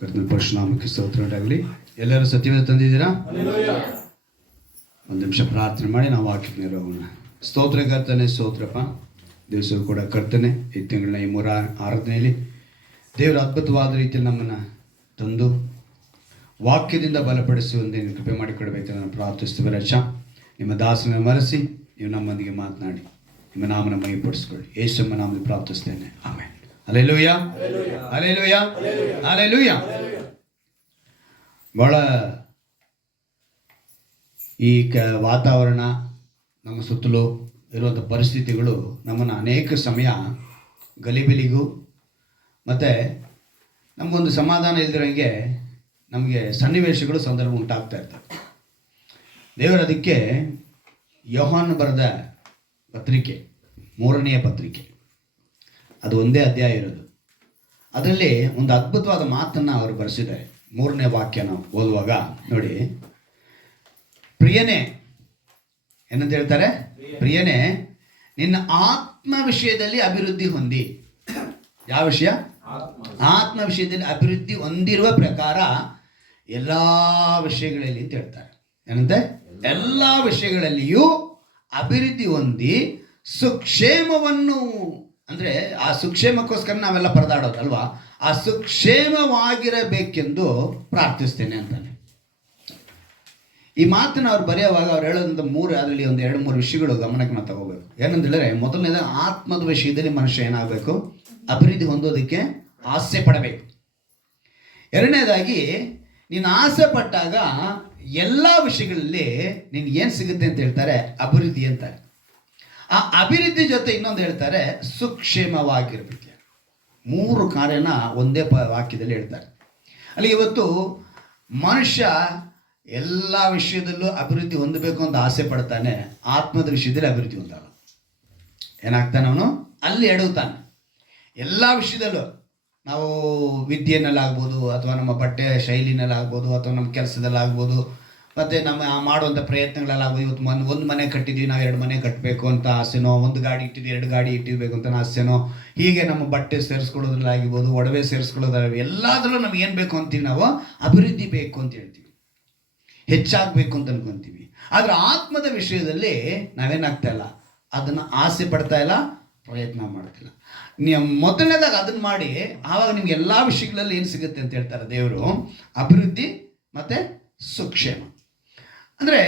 ಕರ್ತನ ಪರಶುನಾಮಕ್ಕೆ ಸ್ತೋತ್ರ ಉಂಟಾಗಲಿ. ಎಲ್ಲರೂ ಸತ್ಯವೇದ ತಂದಿದ್ದೀರಾ? ಒಂದು ನಿಮಿಷ ಪ್ರಾರ್ಥನೆ ಮಾಡಿ ನಾವು ವಾಕ್ಯಕ್ಕೆ ನೆರವಾಗೋಣ. ಸ್ತೋತ್ರ ಕರ್ತನೆ, ಸ್ತೋತ್ರಪ್ಪ. ದಿವಸ ಕೂಡ ಕರ್ತನೆ, ಈ ತಿಂಗಳಿನ ಈ ಆರಾಧನೆಯಲ್ಲಿ ದೇವರ ಅದ್ಭುತವಾದ ರೀತಿಯಲ್ಲಿ ನಮ್ಮನ್ನು ತಂದು ವಾಕ್ಯದಿಂದ ಬಲಪಡಿಸಿ ಒಂದೇನು ಕೃಪೆ ಮಾಡಿಕೊಡಬೇಕು ನಾನು ಪ್ರಾರ್ಥಿಸ್ತೇವೆ. ರಚ ನಿಮ್ಮ ದಾಸನ ಮರೆಸಿ ನೀವು ನಮ್ಮೊಂದಿಗೆ ಮಾತನಾಡಿ ನಿಮ್ಮ ನಾಮನ ಮಹಿಪಡಿಸ್ಕೊಳ್ಳಿ. ಯೇಸುವಿನ ನಾಮದಲ್ಲಿ ಪ್ರಾರ್ಥಿಸ್ತೇನೆ, ಆಮೆನ್. Hallelujah, hallelujah, hallelujah. ಭಾಳ ಈ ವಾತಾವರಣ, ನಮ್ಮ ಸುತ್ತಲೂ ಇರುವಂಥ ಪರಿಸ್ಥಿತಿಗಳು ನಮ್ಮನ್ನು ಅನೇಕ ಸಮಯ ಗಲಿಬಿಲಿಗೂ ಮತ್ತು ನಮಗೊಂದು ಸಮಾಧಾನ ಇಲ್ದಿರೋಂಗೆ ನಮಗೆ ಸನ್ನಿವೇಶಗಳು ಸಂದರ್ಭ ಉಂಟಾಗ್ತಾ ಇರ್ತವೆ. ದೇವರು ಅದಕ್ಕೆ ಯೋಹಾನ ಬರೆದ ಪತ್ರಿಕೆ, 3ನೇ ಪತ್ರಿಕೆ, ಅದು ಒಂದೇ ಅಧ್ಯಾಯ ಇರೋದು. ಅದರಲ್ಲಿ ಒಂದು ಅದ್ಭುತವಾದ ಮಾತನ್ನು ಅವರು ಬರೆಸಿದ್ದಾರೆ. 3ನೇ ವಾಕ್ಯ ನಾವು ಓದುವಾಗ ನೋಡಿ, ಪ್ರಿಯನೇ ಏನಂತ ಹೇಳ್ತಾರೆ? ಪ್ರಿಯನೇ, ನಿನ್ನ ಆತ್ಮ ವಿಷಯದಲ್ಲಿ ಅಭಿವೃದ್ಧಿ ಹೊಂದಿ. ಯಾವ ವಿಷಯ? ಆತ್ಮ ವಿಷಯದಲ್ಲಿ ಅಭಿವೃದ್ಧಿ ಹೊಂದಿರುವ ಪ್ರಕಾರ ಎಲ್ಲ ವಿಷಯಗಳಲ್ಲಿ ಅಂತ ಹೇಳ್ತಾರೆ. ಏನಂತೆ? ಎಲ್ಲ ವಿಷಯಗಳಲ್ಲಿಯೂ ಅಭಿವೃದ್ಧಿ ಹೊಂದಿ ಸುಕ್ಷೇಮವನ್ನು, ಅಂದರೆ ಆ ಸುಕ್ಷೇಮಕ್ಕೋಸ್ಕರ ನಾವೆಲ್ಲ ಪರದಾಡೋದು ಅಲ್ವಾ, ಆ ಸುಕ್ಷೇಮವಾಗಿರಬೇಕೆಂದು ಪ್ರಾರ್ಥಿಸ್ತೇನೆ ಅಂತಾನೆ. ಈ ಮಾತನ್ನು ಅವ್ರು ಬರೆಯುವಾಗ ಅವ್ರು ಹೇಳೋದಂಥ ಅದರಲ್ಲಿ ಒಂದು 2-3 ವಿಷಯಗಳು ಗಮನಕ್ಕೆ ನಾವು ತಗೋಬೇಕು. ಏನಂತ ಹೇಳಿದ್ರೆ, ಮೊದಲನೇದು ಆತ್ಮದ ವಿಷಯದಲ್ಲಿ ಮನುಷ್ಯ ಏನಾಗಬೇಕು? ಅಭಿವೃದ್ಧಿ ಹೊಂದೋದಕ್ಕೆ ಆಸೆ ಪಡಬೇಕು. ಎರಡನೇದಾಗಿ, ನೀನು ಆಸೆ ಪಟ್ಟಾಗ ಎಲ್ಲ ವಿಷಯಗಳಲ್ಲಿ ನೀನು ಏನು ಸಿಗುತ್ತೆ ಅಂತ ಹೇಳ್ತಾರೆ? ಅಭಿವೃದ್ಧಿ ಅಂತಾರೆ. ಆ ಅಭಿವೃದ್ಧಿ ಜೊತೆ ಇನ್ನೊಂದು ಹೇಳ್ತಾರೆ, ಸುಕ್ಷೇಮವಾಗಿರ್ಬೇಕು. 3 ಕಾರ್ಯನ ಒಂದೇ ವಾಕ್ಯದಲ್ಲಿ ಹೇಳ್ತಾರೆ. ಅಲ್ಲಿ ಇವತ್ತು ಮನುಷ್ಯ ಎಲ್ಲ ವಿಷಯದಲ್ಲೂ ಅಭಿವೃದ್ಧಿ ಹೊಂದಬೇಕು ಅಂತ ಆಸೆ ಪಡ್ತಾನೆ, ಆತ್ಮದ ವಿಷಯದಲ್ಲಿ ಅಭಿವೃದ್ಧಿ ಹೊಂದಾಗ ಏನಾಗ್ತಾನೆ? ಅವನು ಅಲ್ಲಿ ಎಡುತ್ತಾನೆ. ಎಲ್ಲ ವಿಷಯದಲ್ಲೂ ನಾವು ವಿದ್ಯೆನಲ್ಲಾಗ್ಬೋದು, ಅಥವಾ ನಮ್ಮ ಬಟ್ಟೆ ಶೈಲಿನಲ್ಲಾಗ್ಬೋದು, ಅಥವಾ ನಮ್ಮ ಕೆಲಸದಲ್ಲಾಗ್ಬೋದು, ಮತ್ತು ನಮ್ಮ ಮಾಡುವಂಥ ಪ್ರಯತ್ನಗಳಲ್ಲಾಗ್ಬೋದು. ಇವತ್ತು ಒಂದು ಮನೆ ಕಟ್ಟಿದ್ವಿ, ನಾವು 2 ಮನೆ ಕಟ್ಟಬೇಕು ಅಂತ ಆಸೆನೋ, ಒಂದು ಗಾಡಿ ಇಟ್ಟಿದ್ವಿ 2 ಗಾಡಿ ಇಟ್ಟಿರ್ಬೇಕು ಅಂತ ಆಸೆನೋ, ಹೀಗೆ ನಮ್ಮ ಬಟ್ಟೆ ಸೇರಿಸ್ಕೊಳ್ಳೋದ್ರಲ್ಲಾಗಿರ್ಬೋದು, ಒಡವೆ ಸೇರಿಸ್ಕೊಳ್ಳೋದ್ರಲ್ಲಿ ಎಲ್ಲದರಲ್ಲೂ ನಮ್ಗೆ ಏನು ಬೇಕು ಅಂತೀವಿ? ನಾವು ಅಭಿವೃದ್ಧಿ ಬೇಕು ಅಂತ ಹೇಳ್ತೀವಿ, ಹೆಚ್ಚಾಗಬೇಕು ಅಂತ ಅನ್ಕೊಂತೀವಿ. ಆದರೆ ಆತ್ಮದ ವಿಷಯದಲ್ಲಿ ನಾವೇನಾಗ್ತಾ ಇಲ್ಲ, ಅದನ್ನು ಆಸೆ ಪಡ್ತಾ ಇಲ್ಲ, ಪ್ರಯತ್ನ ಮಾಡ್ತಿಲ್ಲ. ನೀವು ಮೊದಲನೇದಾಗ ಅದನ್ನು ಮಾಡಿ, ಆವಾಗ ನಿಮ್ಗೆ ಎಲ್ಲ ವಿಷಯಗಳಲ್ಲಿ ಏನು ಸಿಗುತ್ತೆ ಅಂತ ಹೇಳ್ತಾರೆ ದೇವರು? ಅಭಿವೃದ್ಧಿ ಮತ್ತು ಸುಕ್ಷೇಮ. ಅಂದರೆ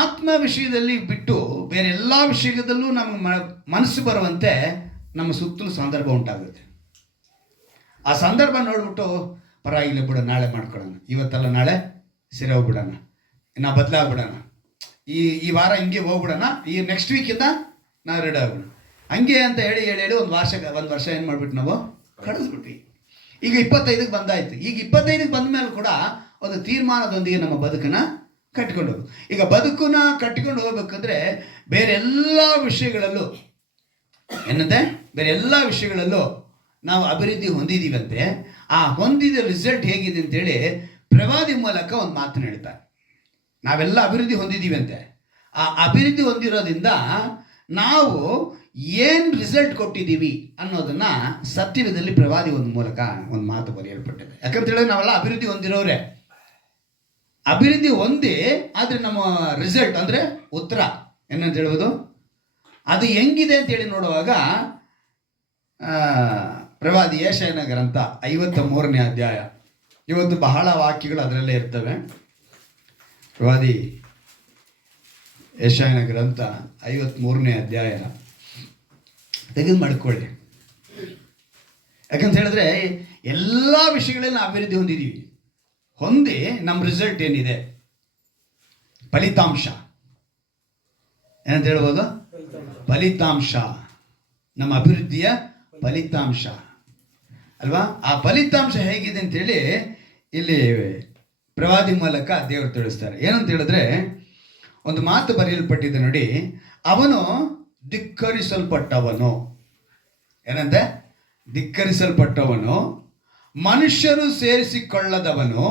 ಆತ್ಮ ವಿಷಯದಲ್ಲಿ ಬಿಟ್ಟು ಬೇರೆ ಎಲ್ಲ ವಿಷಯದಲ್ಲೂ ನಮಗೆ ಮನಸ್ಸು ಬರುವಂತೆ ನಮ್ಮ ಸುತ್ತಲೂ ಸಂದರ್ಭ ಉಂಟಾಗುತ್ತೆ. ಆ ಸಂದರ್ಭ ನೋಡ್ಬಿಟ್ಟು ಪರವಾಗಿಲ್ಲ ಬಿಡು, ನಾಳೆ ಮಾಡ್ಕೊಳ್ಳೋಣ, ಇವತ್ತಲ್ಲ ನಾಳೆ ಸರಿ ಹೋಗ್ಬಿಡೋಣ, ನಾವು ಬದಲಾಗ್ಬಿಡೋಣ, ಈ ವಾರ ಹಿಂಗೆ ಹೋಗ್ಬಿಡೋಣ, ಈ ನೆಕ್ಸ್ಟ್ ವೀಕಿಂದ ನಾವು ರೆಡಿ ಆಗ್ಬಿಡೋಣ, ಹಂಗೆ ಅಂತ ಹೇಳಿ ಒಂದು ವರ್ಷ ಏನು ಮಾಡಿಬಿಟ್ಟು ನಾವು ಕಳಿಸ್ಬಿಟ್ವಿ. ಈಗ 25ಕ್ಕೆ ಬಂದಾಯ್ತು. ಈಗ 25ಕ್ಕೆ ಬಂದ ಮೇಲೆ ಕೂಡ ಒಂದು ತೀರ್ಮಾನದೊಂದಿಗೆ ನಮ್ಮ ಬದುಕನ್ನು ಕಟ್ಕೊಂಡು ಹೋಗ್ಬೇಕು. ಈಗ ಬದುಕನ್ನು ಕಟ್ಕೊಂಡು ಹೋಗ್ಬೇಕಂದ್ರೆ ಬೇರೆ ಎಲ್ಲ ವಿಷಯಗಳಲ್ಲೂ ಏನಂತೆ? ಬೇರೆ ಎಲ್ಲ ವಿಷಯಗಳಲ್ಲೂ ನಾವು ಅಭಿವೃದ್ಧಿ ಹೊಂದಿದ್ದೀವಂತೆ. ಆ ಹೊಂದಿದ ರಿಸಲ್ಟ್ ಹೇಗಿದೆ ಅಂತೇಳಿ ಪ್ರವಾದಿ ಮೂಲಕ ಒಂದು ಮಾತನ್ನು ಹೇಳ್ತಾರೆ. ನಾವೆಲ್ಲ ಅಭಿವೃದ್ಧಿ ಹೊಂದಿದ್ದೀವಿ ಅಂತೆ. ಆ ಅಭಿವೃದ್ಧಿ ಹೊಂದಿರೋದ್ರಿಂದ ನಾವು ಏನು ರಿಸಲ್ಟ್ ಕೊಟ್ಟಿದ್ದೀವಿ ಅನ್ನೋದನ್ನು ಸತ್ಯವೇದದಲ್ಲಿ ಪ್ರವಾದಿ ಮೂಲಕ ಒಂದು ಮಾತು ಬರೆಯಲ್ಪಟ್ಟಿದೆ. ಯಾಕಂತ ಹೇಳಿದ್ರೆ ನಾವೆಲ್ಲ ಅಭಿವೃದ್ಧಿ ಹೊಂದಿರೋರೆ, ಅಭಿವೃದ್ಧಿ ಹೊಂದಿ, ಆದರೆ ನಮ್ಮ ರಿಸಲ್ಟ್ ಅಂದರೆ ಉತ್ತರ ಏನಂತ ಹೇಳ್ಬೋದು, ಅದು ಹೆಂಗಿದೆ ಅಂತೇಳಿ ನೋಡುವಾಗ ಪ್ರವಾದಿ ಯೆಶಾಯನ ಗ್ರಂಥ 53ನೇ ಅಧ್ಯಾಯ, ಇವತ್ತು ಬಹಳ ವಾಕ್ಯಗಳು ಅದರಲ್ಲೇ ಇರ್ತವೆ. ಪ್ರವಾದಿ ಯೆಶಾಯನ ಗ್ರಂಥ 53ನೇ ಅಧ್ಯಾಯ ತೆಗೆದು ಮಾಡಿಕೊಳ್ಳಿ. ಯಾಕಂತ ಹೇಳಿದ್ರೆ ಎಲ್ಲ ವಿಷಯಗಳಲ್ಲಿ ನಾವು ಅಭಿವೃದ್ಧಿ ಹೊಂದಿದ್ದೀವಿ. ಹೊಂದಿ ನಮ್ಮ ರಿಸಲ್ಟ್ ಏನಿದೆ? ಫಲಿತಾಂಶ ಏನಂತ ಹೇಳ್ಬೋದು? ಫಲಿತಾಂಶ, ನಮ್ಮ ಅಭಿವೃದ್ಧಿಯ ಫಲಿತಾಂಶ ಅಲ್ವಾ? ಆ ಫಲಿತಾಂಶ ಹೇಗಿದೆ ಅಂತೇಳಿ ಇಲ್ಲಿ ಪ್ರವಾದಿ ಮೂಲಕ ದೇವರು ತಿಳಿಸ್ತಾರೆ. ಏನಂತ ಹೇಳಿದ್ರೆ, ಒಂದು ಮಾತು ಬರೆಯಲ್ಪಟ್ಟಿದೆ ನೋಡಿ, ಅವನು ಧಿಕ್ಕರಿಸಲ್ಪಟ್ಟವನು. ಏನಂತೆ? ಧಿಕ್ಕರಿಸಲ್ಪಟ್ಟವನು, ಮನುಷ್ಯರು ಸೇರಿಸಿಕೊಳ್ಳದವನು,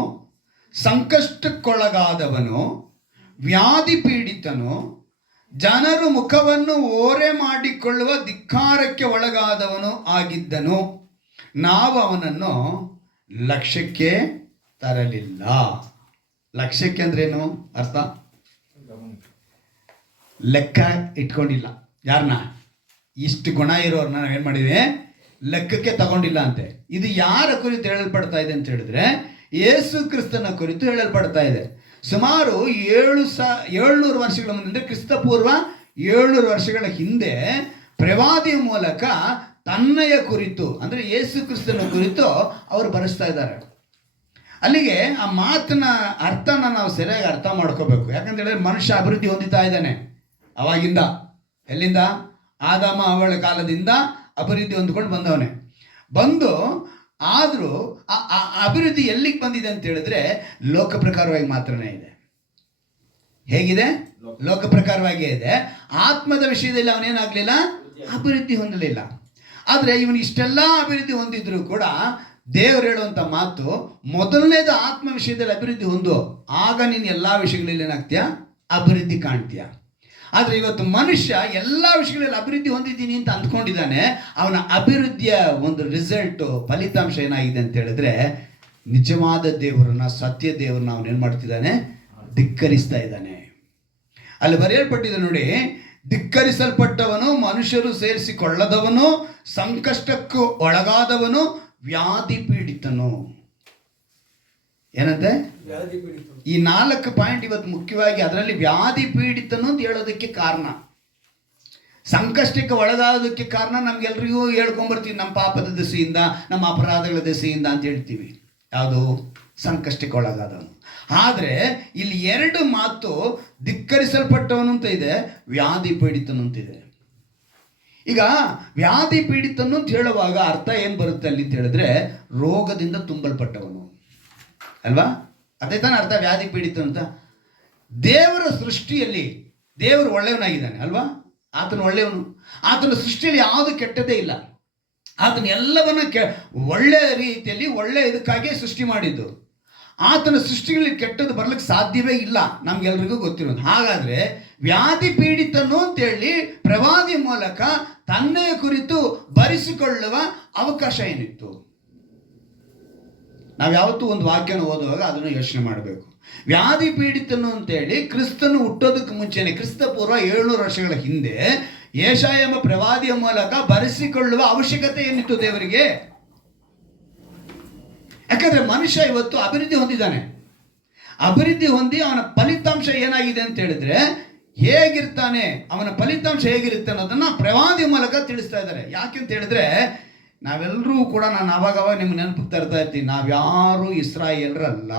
ಸಂಕಷ್ಟಕ್ಕೊಳಗಾದವನು, ವ್ಯಾಧಿ ಪೀಡಿತನು, ಜನರು ಮುಖವನ್ನು ಓರೆ ಮಾಡಿಕೊಳ್ಳುವ ಧಿಕ್ಕಾರಕ್ಕೆ ಒಳಗಾದವನು ಆಗಿದ್ದನು. ನಾವು ಅವನನ್ನು ಲಕ್ಷ್ಯಕ್ಕೆ ತರಲಿಲ್ಲ. ಲಕ್ಷ್ಯಕ್ಕೆ ಅಂದ್ರೇನು ಅರ್ಥ? ಲೆಕ್ಕ ಇಟ್ಕೊಂಡಿಲ್ಲ. ಯಾರನ್ನ? ಇಷ್ಟು ಗುಣ ಇರೋರನ್ನ ನಾವೇನು ಮಾಡಿದೆ? ಲೆಕ್ಕಕ್ಕೆ ತಗೊಂಡಿಲ್ಲ ಅಂತೆ. ಇದು ಯಾರ ಕುರಿತು ಹೇಳಲ್ಪಡ್ತಾ ಇದೆ ಅಂತ ಹೇಳಿದ್ರೆ ಯೇಸು ಕ್ರಿಸ್ತನ ಕುರಿತು ಹೇಳಲ್ಪಡ್ತಾ ಇದೆ. ಸುಮಾರು 700 ವರ್ಷಗಳ ಮುಂದೆ, ಕ್ರಿಸ್ತ ಪೂರ್ವ 700 ವರ್ಷಗಳ ಹಿಂದೆ ಪ್ರವಾದಿಯ ಮೂಲಕ ತನ್ನಯ ಕುರಿತು ಅಂದರೆ ಯೇಸು ಕ್ರಿಸ್ತನ ಕುರಿತು ಅವರು ಬರೆಸ್ತಾ ಇದ್ದಾರೆ. ಅಲ್ಲಿಗೆ ಆ ಮಾತಿನ ಅರ್ಥನ ನಾವು ಸರಿಯಾಗಿ ಅರ್ಥ ಮಾಡ್ಕೋಬೇಕು. ಯಾಕಂತ ಹೇಳಿದ್ರೆ ಮನುಷ್ಯ ಅಭಿವೃದ್ಧಿ ಹೊಂದುತ್ತಾ ಇದ್ದಾನೆ ಅವಾಗಿಂದ. ಎಲ್ಲಿಂದ? ಆದಾಮ ಅವಳ ಕಾಲದಿಂದ ಅಭಿವೃದ್ಧಿ ಹೊಂದ್ಕೊಂಡು ಬಂದವನೇ. ಬಂದು ಆದರೂ ಆ ಅಭಿವೃದ್ಧಿ ಎಲ್ಲಿಗೆ ಬಂದಿದೆ ಅಂತ ಹೇಳಿದ್ರೆ ಲೋಕ ಪ್ರಕಾರವಾಗಿ ಮಾತ್ರನೇ ಇದೆ. ಹೇಗಿದೆ? ಲೋಕ ಪ್ರಕಾರವಾಗಿಯೇ ಇದೆ. ಆತ್ಮದ ವಿಷಯದಲ್ಲಿ ಅವನೇನಾಗಲಿಲ್ಲ, ಅಭಿವೃದ್ಧಿ ಹೊಂದಲಿಲ್ಲ. ಆದರೆ ಇವನು ಇಷ್ಟೆಲ್ಲ ಅಭಿವೃದ್ಧಿ ಹೊಂದಿದ್ರು ಕೂಡ ದೇವರು ಹೇಳುವಂಥ ಮಾತು, ಮೊದಲನೇದು ಆತ್ಮ ವಿಷಯದಲ್ಲಿ ಅಭಿವೃದ್ಧಿ ಹೊಂದು, ಆಗ ನೀನು ಎಲ್ಲ ವಿಷಯಗಳಲ್ಲಿ ಏನಾಗ್ತೀಯ? ಅಭಿವೃದ್ಧಿ ಕಾಣ್ತೀಯ. ಆದರೆ ಇವತ್ತು ಮನುಷ್ಯ ಎಲ್ಲ ವಿಷಯಗಳಲ್ಲಿ ಅಭಿವೃದ್ಧಿ ಹೊಂದಿದ್ದೀನಿ ಅಂತ ಅಂದ್ಕೊಂಡಿದ್ದಾನೆ. ಅವನ ಅಭಿವೃದ್ಧಿಯ ಒಂದು ರಿಸಲ್ಟು, ಫಲಿತಾಂಶ ಏನಾಗಿದೆ ಅಂತ ಹೇಳಿದ್ರೆ ನಿಜವಾದ ದೇವರನ್ನ, ಸತ್ಯ ದೇವರನ್ನ ಅವನೇನು ಮಾಡ್ತಿದ್ದಾನೆ? ಧಿಕ್ಕರಿಸ್ತಾ ಇದ್ದಾನೆ. ಅಲ್ಲಿ ಬರೆಯಲ್ಪಟ್ಟಿದೆ ನೋಡಿ, ಧಿಕ್ಕರಿಸಲ್ಪಟ್ಟವನು, ಮನುಷ್ಯರು ಸೇರಿಸಿಕೊಳ್ಳದವನು, ಸಂಕಷ್ಟಕ್ಕೂ ಒಳಗಾದವನು, ವ್ಯಾಧಿ ಪೀಡಿತನು. ಏನಂತೆ? ಈ 4 ಪಾಯಿಂಟ್ ಇವತ್ತು ಮುಖ್ಯವಾಗಿ ಅದರಲ್ಲಿ ವ್ಯಾಧಿ ಪೀಡಿತನು ಅಂತ ಹೇಳೋದಕ್ಕೆ ಕಾರಣ, ಸಂಕಷ್ಟಕ್ಕೆ ಒಳಗಾಗೋದಕ್ಕೆ ಕಾರಣ ನಮ್ಗೆಲ್ರಿಗೂ ಹೇಳ್ಕೊಂಬರ್ತೀವಿ. ನಮ್ಮ ಪಾಪದ ದೆಸೆಯಿಂದ, ನಮ್ಮ ಅಪರಾಧಗಳ ದೆಸೆಯಿಂದ ಅಂತ ಹೇಳ್ತೀವಿ. ಯಾವುದು? ಸಂಕಷ್ಟಕ್ಕೆ ಒಳಗಾದವನು. ಆದರೆ ಇಲ್ಲಿ 2 ಮಾತು, ಧಿಕ್ಕರಿಸಲ್ಪಟ್ಟವನು ಅಂತ ಇದೆ, ವ್ಯಾಧಿ ಪೀಡಿತನು ಅಂತಿದೆ. ಈಗ ವ್ಯಾಧಿ ಪೀಡಿತನು ಅಂತ ಹೇಳುವಾಗ ಅರ್ಥ ಏನು ಬರುತ್ತೆ ಅಲ್ಲಿ ಅಂತ ಹೇಳಿದ್ರೆ ರೋಗದಿಂದ ತುಂಬಲ್ಪಟ್ಟವನು ಅಲ್ವಾ? ಅದೇ ತಾನೇ ಅರ್ಥ ವ್ಯಾಧಿ ಪೀಡಿತನು ಅಂತ. ದೇವರ ಸೃಷ್ಟಿಯಲ್ಲಿ ದೇವರು ಒಳ್ಳೆಯವನಾಗಿದ್ದಾನೆ ಅಲ್ವಾ? ಆತನು ಒಳ್ಳೆಯವನು. ಆತನ ಸೃಷ್ಟಿಯಲ್ಲಿ ಯಾವುದು ಕೆಟ್ಟದೇ ಇಲ್ಲ. ಆತನ ಎಲ್ಲವನ್ನ ಒಳ್ಳೆಯ ರೀತಿಯಲ್ಲಿ ಒಳ್ಳೆಯ ಇದಕ್ಕಾಗಿ ಸೃಷ್ಟಿ ಮಾಡಿದ್ದು. ಆತನ ಸೃಷ್ಟಿಗಳಲ್ಲಿ ಕೆಟ್ಟದ್ದು ಬರ್ಲಿಕ್ಕೆ ಸಾಧ್ಯವೇ ಇಲ್ಲ, ನಮ್ಗೆಲ್ರಿಗೂ ಗೊತ್ತಿರೋದು. ಹಾಗಾದ್ರೆ ವ್ಯಾಧಿ ಪೀಡಿತನು ಅಂತೇಳಿ ಪ್ರವಾದಿ ಮೂಲಕ ತನ್ನೆಯ ಕುರಿತು ಬರೆಸಿಕೊಳ್ಳುವ ಅವಕಾಶ ಏನಿತ್ತು? ನಾವು ಯಾವತ್ತೂ ಒಂದು ವಾಕ್ಯನ ಓದುವಾಗ ಅದನ್ನು ಯೋಚನೆ ಮಾಡಬೇಕು. ವ್ಯಾಧಿ ಪೀಡಿತನು ಅಂತೇಳಿ ಕ್ರಿಸ್ತನು ಹುಟ್ಟೋದಕ್ಕೆ ಮುಂಚೆನೆ, ಕ್ರಿಸ್ತ ಪೂರ್ವ 700 ವರ್ಷಗಳ ಹಿಂದೆ ಯೆಶಾಯ ಎಂಬ ಪ್ರವಾದಿಯ ಮೂಲಕ ಬರೆಸಿಕೊಳ್ಳುವ ಅವಶ್ಯಕತೆ ಏನಿತ್ತು ದೇವರಿಗೆ? ಯಾಕಂದ್ರೆ ಮನುಷ್ಯ ಇವತ್ತು ಅಭಿವೃದ್ಧಿ ಹೊಂದಿದ್ದಾನೆ. ಅಭಿವೃದ್ಧಿ ಹೊಂದಿ ಅವನ ಫಲಿತಾಂಶ ಏನಾಗಿದೆ ಅಂತ ಹೇಳಿದ್ರೆ, ಹೇಗಿರ್ತಾನೆ, ಅವನ ಫಲಿತಾಂಶ ಹೇಗಿರುತ್ತೆ ಅನ್ನೋದನ್ನ ಪ್ರವಾದಿ ಮೂಲಕ ತಿಳಿಸ್ತಾ ಇದ್ದಾರೆ. ಯಾಕೆಂತ ಹೇಳಿದ್ರೆ ನಾವೆಲ್ಲರೂ ಕೂಡ, ನಾನು ಅವಾಗ ನಿಮ್ಗೆ ನೆನಪಿಗೆ ತರ್ತಾ ಇರ್ತೀನಿ, ನಾವ್ಯಾರು ಇಸ್ರಾಯೇಲ್ರಲ್ಲ.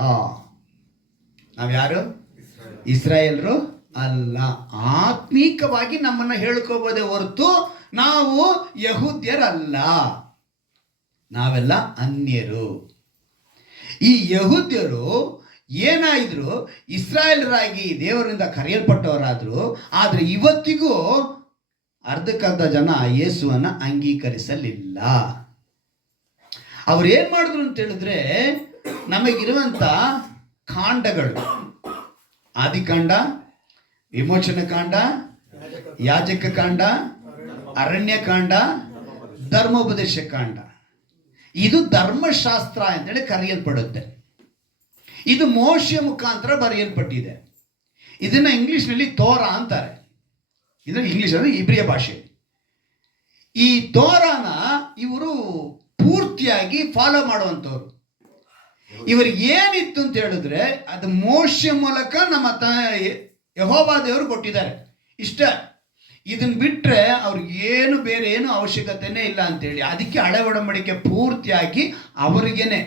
ನಾವ್ಯಾರು? ಇಸ್ರಾಯೇಲ್ರು ಅಲ್ಲ. ಆತ್ಮೀಕವಾಗಿ ನಮ್ಮನ್ನ ಹೇಳ್ಕೋಬೋದೇ ಹೊರತು ನಾವು ಯಹೂದ್ಯರಲ್ಲ, ನಾವೆಲ್ಲ ಅನ್ಯರು. ಈ ಯಹೂದ್ಯರು ಏನಾಯಿದ್ರು? ಇಸ್ರಾಯೇಲರಾಗಿ ದೇವರಿಂದ ಕರೆಯಲ್ಪಟ್ಟವರಾದ್ರು. ಆದರೆ ಇವತ್ತಿಗೂ ಅರ್ಧಕ್ಕರ್ಧ ಜನ ಯೇಸುವನ್ನ ಅಂಗೀಕರಿಸಲಿಲ್ಲ. ಅವ್ರು ಏನ್ ಮಾಡಿದ್ರು ಅಂತ ಹೇಳಿದ್ರೆ, ನಮಗಿರುವಂತ ಕಾಂಡಗಳು, ಆದಿಕಾಂಡ, ವಿಮೋಚನ ಕಾಂಡ, ಯಾಜಕ ಕಾಂಡ, ಅರಣ್ಯಕಾಂಡ, ಧರ್ಮೋಪದೇಶ ಕಾಂಡ, ಇದು ಧರ್ಮಶಾಸ್ತ್ರ ಅಂತೇಳಿ ಕರೆಯಲ್ಪಡುತ್ತೆ. ಇದು ಮೋಶೆಯ ಮುಖಾಂತರ ಬರೆಯಲ್ಪಟ್ಟಿದೆ. ಇದನ್ನ ಇಂಗ್ಲಿಷ್ನಲ್ಲಿ ತೋರಾ ಅಂತಾರೆ. ಇದು ಇಂಗ್ಲಿಷ್ ಅಂದ್ರೆ ಇಬ್ರಿಯ ಭಾಷೆ. ಈ ತೋರಾನ ಇವರು ಪೂರ್ತಿಯಾಗಿ ಫಾಲೋ ಮಾಡುವಂಥವ್ರು. ಇವರಿಗೆ ಏನಿತ್ತು ಅಂತ ಹೇಳಿದ್ರೆ, ಅದು ಮೋಶೆಯ ಮೂಲಕ ನಮ್ಮ ಯೆಹೋವಾ ದೇವರು ಕೊಟ್ಟಿದ್ದಾರೆ ಇಷ್ಟ. ಇದನ್ನ ಬಿಟ್ಟರೆ ಅವ್ರಿಗೇನು ಬೇರೆ ಏನು ಅವಶ್ಯಕತೆನೇ ಇಲ್ಲ ಅಂತೇಳಿ, ಅದಕ್ಕೆ ಹಳೆ ಒಡಂಬಡಿಕೆ ಪೂರ್ತಿಯಾಗಿ ಅವರಿಗೇನೆ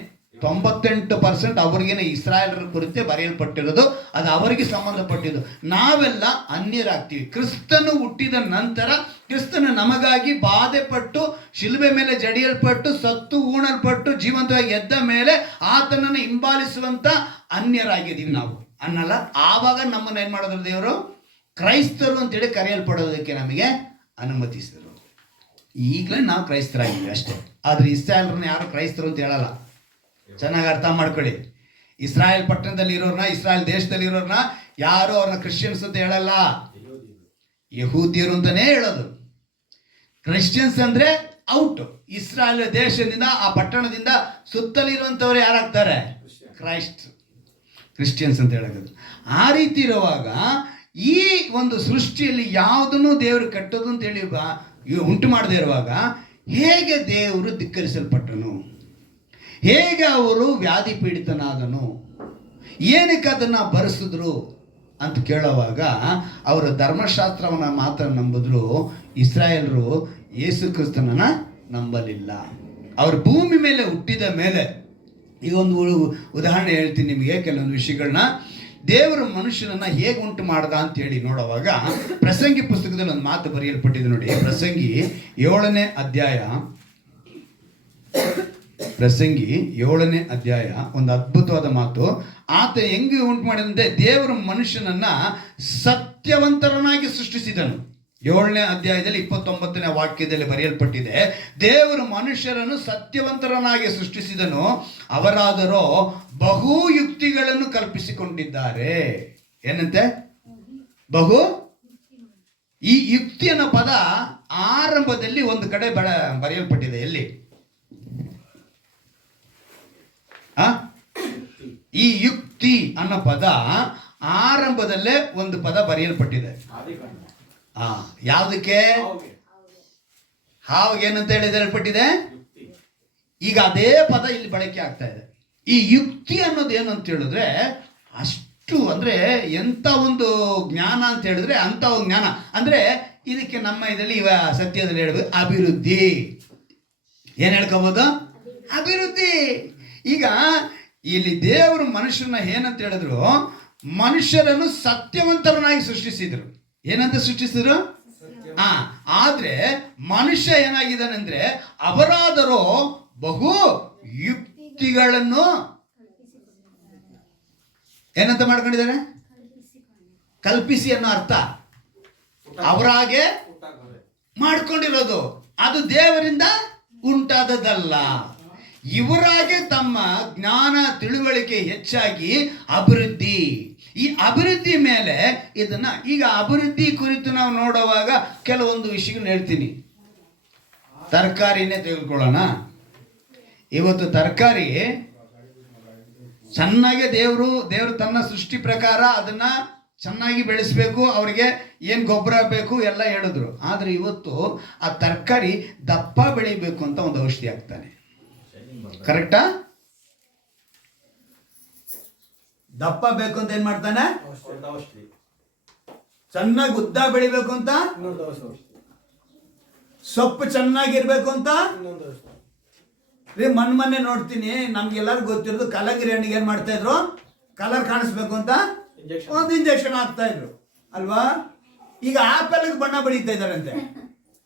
98% ಅವರಿಗೇನೆ ಇಸ್ರಾಯೇಲರ ಕುರಿತೇ ಬರೆಯಲ್ಪಟ್ಟಿರೋದು. ಅದು ಅವರಿಗೆ ಸಂಬಂಧಪಟ್ಟಿದ್ದು. ನಾವೆಲ್ಲ ಅನ್ಯರಾಗ್ತೀವಿ. ಕ್ರಿಸ್ತನು ಹುಟ್ಟಿದ ನಂತರ, ಕ್ರಿಸ್ತನು ನಮಗಾಗಿ ಬಾಧೆ ಪಟ್ಟು, ಶಿಲುಬೆ ಮೇಲೆ ಜಡಿಯಲ್ಪಟ್ಟು, ಸತ್ತು ಊಣಲ್ಪಟ್ಟು, ಜೀವಂತವಾಗಿ ಎದ್ದ ಮೇಲೆ ಆತನನ್ನು ಹಿಂಬಾಲಿಸುವಂತ ಅನ್ಯರಾಗಿದ್ದೀವಿ ನಾವು ಅನ್ನಲ್ಲ. ಆವಾಗ ನಮ್ಮನ್ನು ಏನ್ ಮಾಡಿದ್ರು ದೇವರು? ಕ್ರೈಸ್ತರು ಅಂತೇಳಿ ಕರೆಯಲ್ಪಡೋದಕ್ಕೆ ನಮಗೆ ಅನುಮತಿಸಿದರು. ಈಗಲೇ ನಾವು ಕ್ರೈಸ್ತರಾಗಿದ್ದೀವಿ ಅಷ್ಟೇ. ಆದರೆ ಇಸ್ರಾಯೇಲ್ರನ್ನ ಯಾರು ಕ್ರೈಸ್ತರು ಅಂತ ಹೇಳಲ್ಲ. ಚೆನ್ನಾಗಿ ಅರ್ಥ ಮಾಡ್ಕೊಳ್ಳಿ. ಇಸ್ರಾಯೇಲ್ ಪಟ್ಟಣದಲ್ಲಿ ಇರೋರ್ನ, ಇಸ್ರಾಯೇಲ್ ದೇಶದಲ್ಲಿ ಇರೋರ್ನ ಯಾರು ಅವ್ರನ್ನ ಕ್ರಿಶ್ಚಿಯನ್ಸ್ ಅಂತ ಹೇಳಲ್ಲ, ಯಹೂದ್ಯರು ಅಂತಾನೇ ಹೇಳೋದು. ಕ್ರಿಶ್ಚಿಯನ್ಸ್ ಅಂದ್ರೆ ಔಟ್. ಇಸ್ರಾಯೇಲ್ ದೇಶದಿಂದ, ಆ ಪಟ್ಟಣದಿಂದ ಸುತ್ತಲಿರುವಂಥವ್ರು ಯಾರಾಗ್ತಾರೆ? ಕ್ರಿಶ್ಚಿಯನ್ಸ್ ಅಂತ ಹೇಳೋದು. ಆ ರೀತಿ ಇರುವಾಗ ಈ ಒಂದು ಸೃಷ್ಟಿಯಲ್ಲಿ ಯಾವುದನ್ನು ದೇವರು ಕೆಟ್ಟದ್ದು ಅಂತೇಳಿ ಉಂಟು ಮಾಡದೇ ಇರುವಾಗ ಹೇಗೆ ದೇವರು ಧಿಕ್ಕರಿಸಲ್ಪಟ್ಟನು? ಹೇಗೆ ಅವರು ವ್ಯಾಧಿ ಪೀಡಿತನಾದನು? ಏನಕ್ಕೆ ಅದನ್ನು ಬರೆಸಿದ್ರು ಅಂತ ಕೇಳುವಾಗ ಅವರು ಧರ್ಮಶಾಸ್ತ್ರವನ್ನು ಮಾತ್ರ ನಂಬಿದ್ರು. ಇಸ್ರಾಯೇಲರು ಯೇಸು ಕ್ರಿಸ್ತನನ್ನು ನಂಬಲಿಲ್ಲ. ಅವರು ಭೂಮಿ ಮೇಲೆ ಹುಟ್ಟಿದ ಮೇಲೆ, ಈಗ ಒಂದು ಉದಾಹರಣೆ ಹೇಳ್ತೀನಿ ನಿಮಗೆ, ಕೆಲವೊಂದು ವಿಷಯಗಳನ್ನ ದೇವರು ಮನುಷ್ಯನನ್ನ ಹೇಗೆ ಉಂಟು ಮಾಡ್ದ ಅಂತೇಳಿ ನೋಡುವಾಗ ಪ್ರಸಂಗಿ ಪುಸ್ತಕದಲ್ಲಿ ಒಂದು ಮಾತು ಬರೆಯಲ್ಪಟ್ಟಿದೆ ನೋಡಿ. ಪ್ರಸಂಗಿ 7ನೇ ಅಧ್ಯಾಯ ಒಂದು ಅದ್ಭುತವಾದ ಮಾತು. ಆತ ಹೆಂಗೆ ಉಂಟು ಮಾಡಿದಂತೆ ದೇವರು ಮನುಷ್ಯನನ್ನ ಸತ್ಯವಂತರನಾಗಿ ಸೃಷ್ಟಿಸಿದನು. 7ನೇ ಅಧ್ಯಾಯದಲ್ಲಿ 29ನೇ ವಾಕ್ಯದಲ್ಲಿ ಬರೆಯಲ್ಪಟ್ಟಿದೆ, ದೇವರು ಮನುಷ್ಯರನ್ನು ಸತ್ಯವಂತರನಾಗಿ ಸೃಷ್ಟಿಸಿದನು, ಅವರಾದರೋ ಬಹು ಯುಕ್ತಿಗಳನ್ನು ಕಲ್ಪಿಸಿಕೊಂಡಿದ್ದಾರೆ. ಏನಂತೆ? ಬಹು. ಈ ಯುಕ್ತಿ ಅನ್ನೋ ಪದ ಆರಂಭದಲ್ಲಿ ಒಂದು ಕಡೆ ಬರೆಯಲ್ಪಟ್ಟಿದೆ. ಎಲ್ಲಿ? ಈ ಯುಕ್ತಿ ಅನ್ನೋ ಪದ ಆರಂಭದಲ್ಲೇ ಒಂದು ಪದ ಬರೆಯಲ್ಪಟ್ಟಿದೆ. ಯಾವುದಕ್ಕೆ? ಹಾವಿಗೆ ಏನಂತ ಹೇಳಲ್ಪಟ್ಟಿದೆ. ಈಗ ಅದೇ ಪದ ಇಲ್ಲಿ ಬಳಕೆ ಆಗ್ತಾ ಇದೆ. ಈ ಯುಕ್ತಿ ಅನ್ನೋದು ಏನು ಅಂತ ಹೇಳಿದ್ರೆ, ಅಷ್ಟು ಅಂದ್ರೆ ಎಂತ ಒಂದು ಜ್ಞಾನ ಅಂತ ಹೇಳಿದ್ರೆ, ಅಂತ ಒಂದು ಜ್ಞಾನ ಅಂದ್ರೆ ಇದಕ್ಕೆ ನಮ್ಮ ಇದರಲ್ಲಿ ಸತ್ಯದಲ್ಲಿ ಹೇಳ್ಬೇಕು ಅಭಿವೃದ್ಧಿ. ಏನ್ ಹೇಳ್ಕೋಬಹುದು? ಅಭಿವೃದ್ಧಿ. ಈಗ ಇಲ್ಲಿ ದೇವರು ಮನುಷ್ಯರನ್ನ ಏನಂತ ಹೇಳಿದ್ರು? ಮನುಷ್ಯರನ್ನು ಸತ್ಯವಂತರನ್ನಾಗಿ ಸೃಷ್ಟಿಸಿದ್ರು. ಏನಂತ ಸೃಷ್ಟಿಸಿದ್ರು? ಆದ್ರೆ ಮನುಷ್ಯ ಏನಾಗಿದ್ದಾನಂದ್ರೆ, ಅವರಾದರೂ ಬಹು ಯುಕ್ತಿಗಳನ್ನು ಏನಂತ ಮಾಡ್ಕೊಂಡಿದ್ದಾರೆ? ಕಲ್ಪಿಸಿ ಅನ್ನೋ ಅರ್ಥ. ಅವರಾಗೆ ಮಾಡ್ಕೊಂಡಿರೋದು, ಅದು ದೇವರಿಂದ ಉಂಟಾದದಲ್ಲ. ಇವರಾಗೆ ತಮ್ಮ ಜ್ಞಾನ ತಿಳುವಳಿಕೆ ಹೆಚ್ಚಾಗಿ ಅಭಿವೃದ್ಧಿ. ಈ ಅಭಿವೃದ್ಧಿ ಮೇಲೆ ಇದನ್ನ, ಈಗ ಅಭಿವೃದ್ಧಿ ಕುರಿತು ನಾವು ನೋಡುವಾಗ ಕೆಲವೊಂದು ವಿಷಯಗಳನ್ನ ಹೇಳ್ತೀನಿ. ತರಕಾರಿನೇ ತೆಗೆದುಕೊಳ್ಳೋಣ. ಇವತ್ತು ತರಕಾರಿ ಚೆನ್ನಾಗಿ ದೇವರು ತನ್ನ ಸೃಷ್ಟಿ ಪ್ರಕಾರ ಅದನ್ನ ಚೆನ್ನಾಗಿ ಬೆಳೆಸಬೇಕು, ಅವರಿಗೆ ಏನು ಗೊಬ್ಬರ ಬೇಕು ಎಲ್ಲ ಹೇಳಿದ್ರು. ಆದ್ರೆ ಇವತ್ತು ಆ ತರಕಾರಿ ದಪ್ಪ ಬೆಳಿಬೇಕು ಅಂತ ಒಂದು ಔಷಧಿ ಹಾಕ್ತಾನೆ. ಕರೆಕ್ಟಾ? ದಪ್ಪ ಬೇಕು ಅಂತ ಏನ್ ಮಾಡ್ತಾನೆ? ಚೆನ್ನಾಗಿ ಉದ್ದ ಬೆಳಿಬೇಕು ಅಂತ, ಸೊಪ್ಪು ಚೆನ್ನಾಗಿರ್ಬೇಕು ಅಂತ. ಮೊನ್ನೆ ನೋಡ್ತೀನಿ, ನಮ್ಗೆಲ್ಲರಿಗೂ ಗೊತ್ತಿರೋದು, ಕಲಂಗರಿ ಹಣ್ಣಿಗೆ ಏನ್ ಮಾಡ್ತಾ ಇದ್ರು? ಕಲರ್ ಕಾಣಿಸ್ಬೇಕು ಅಂತ ಒಂದು ಇಂಜೆಕ್ಷನ್ ಹಾಕ್ತಾ ಇದ್ರು ಅಲ್ವಾ? ಈಗ ಆಪಲ್ಗೆ ಬಣ್ಣ ಬಳಿತಾ ಇದಾರಂತೆ.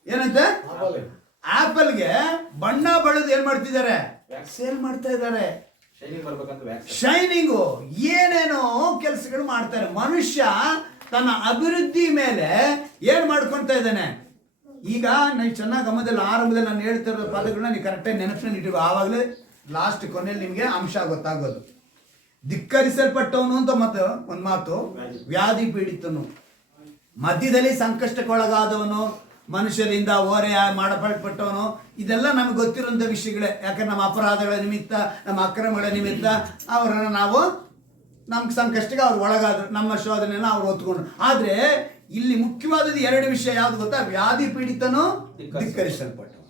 ಏನಂತೆ? ಆಪಲ್ಗೆ ಬಣ್ಣ ಬಳಿದು ಏನ್ ಮಾಡ್ತಿದ್ದಾರೆ? ಸೇಲ್ ಮಾಡ್ತಾ ಇದ್ದಾರೆ. ಶೈನಿಂಗು ಏನೇನೋ ಕೆಲಸಗಳು ಮಾಡ್ತಾರೆ. ಮನುಷ್ಯ ತನ್ನ ಅಭಿವೃದ್ಧಿ ಮೇಲೆ ಏನ್ ಮಾಡ್ಕೊಳ್ತಾ ಇದ್ದಾನೆ? ಈಗ ನೀವು ಚೆನ್ನಾಗಿ ಗಮನದಲ್ಲಿ ಆರಂಭದಲ್ಲಿ ನಾನು ಹೇಳ್ತಿರೋ ಪದಗಳನ್ನ ನೀವು ಕರೆಕ್ಟಾಗಿ ನೆನಪಿನಲ್ಲಿ ಇಟ್ಟಿರೋ, ಆವಾಗಲೇ ಲಾಸ್ಟ್ ಕೊನೆಯಲ್ಲಿ ನಿಮಗೆ ಅಂಶ ಗೊತ್ತಾಗೋದು. ಧಿಕ್ಕರಿಸಲ್ಪಟ್ಟವನು ಅಂತ ಒಂದು ಮಾತು, ವ್ಯಾಧಿ ಪೀಡಿತನು, ಮಧ್ಯದಲ್ಲಿ ಸಂಕಷ್ಟಕ್ಕೊಳಗಾದವನು, ಮನುಷ್ಯರಿಂದ ಓರೆ ಮಾಡಲ್ಪಟ್ಟವನು. ಇದೆಲ್ಲ ನಮ್ಗೆ ಗೊತ್ತಿರುವಂಥ ವಿಷಯಗಳೇ. ಯಾಕಂದ್ರೆ ನಮ್ಮ ಅಪರಾಧಗಳ ನಿಮಿತ್ತ, ನಮ್ಮ ಅಕ್ರಮಗಳ ನಿಮಿತ್ತ ಅವರನ್ನು ನಾವು, ನಮ್ಗೆ ಸಂಕಷ್ಟಕ್ಕೆ ಅವ್ರು ಒಳಗಾದ್ರು, ನಮ್ಮ ಶೋಧನೆಯನ್ನು ಅವ್ರು ಹೊತ್ಕೊಂಡು. ಆದರೆ ಇಲ್ಲಿ ಮುಖ್ಯವಾದದ್ದು 2 ವಿಷಯ. ಯಾವ್ದು ಗೊತ್ತಾ? ವ್ಯಾಧಿ ಪೀಡಿತನು, ಧಿಕ್ಕರಿಸಲ್ಪಟ್ಟವನು.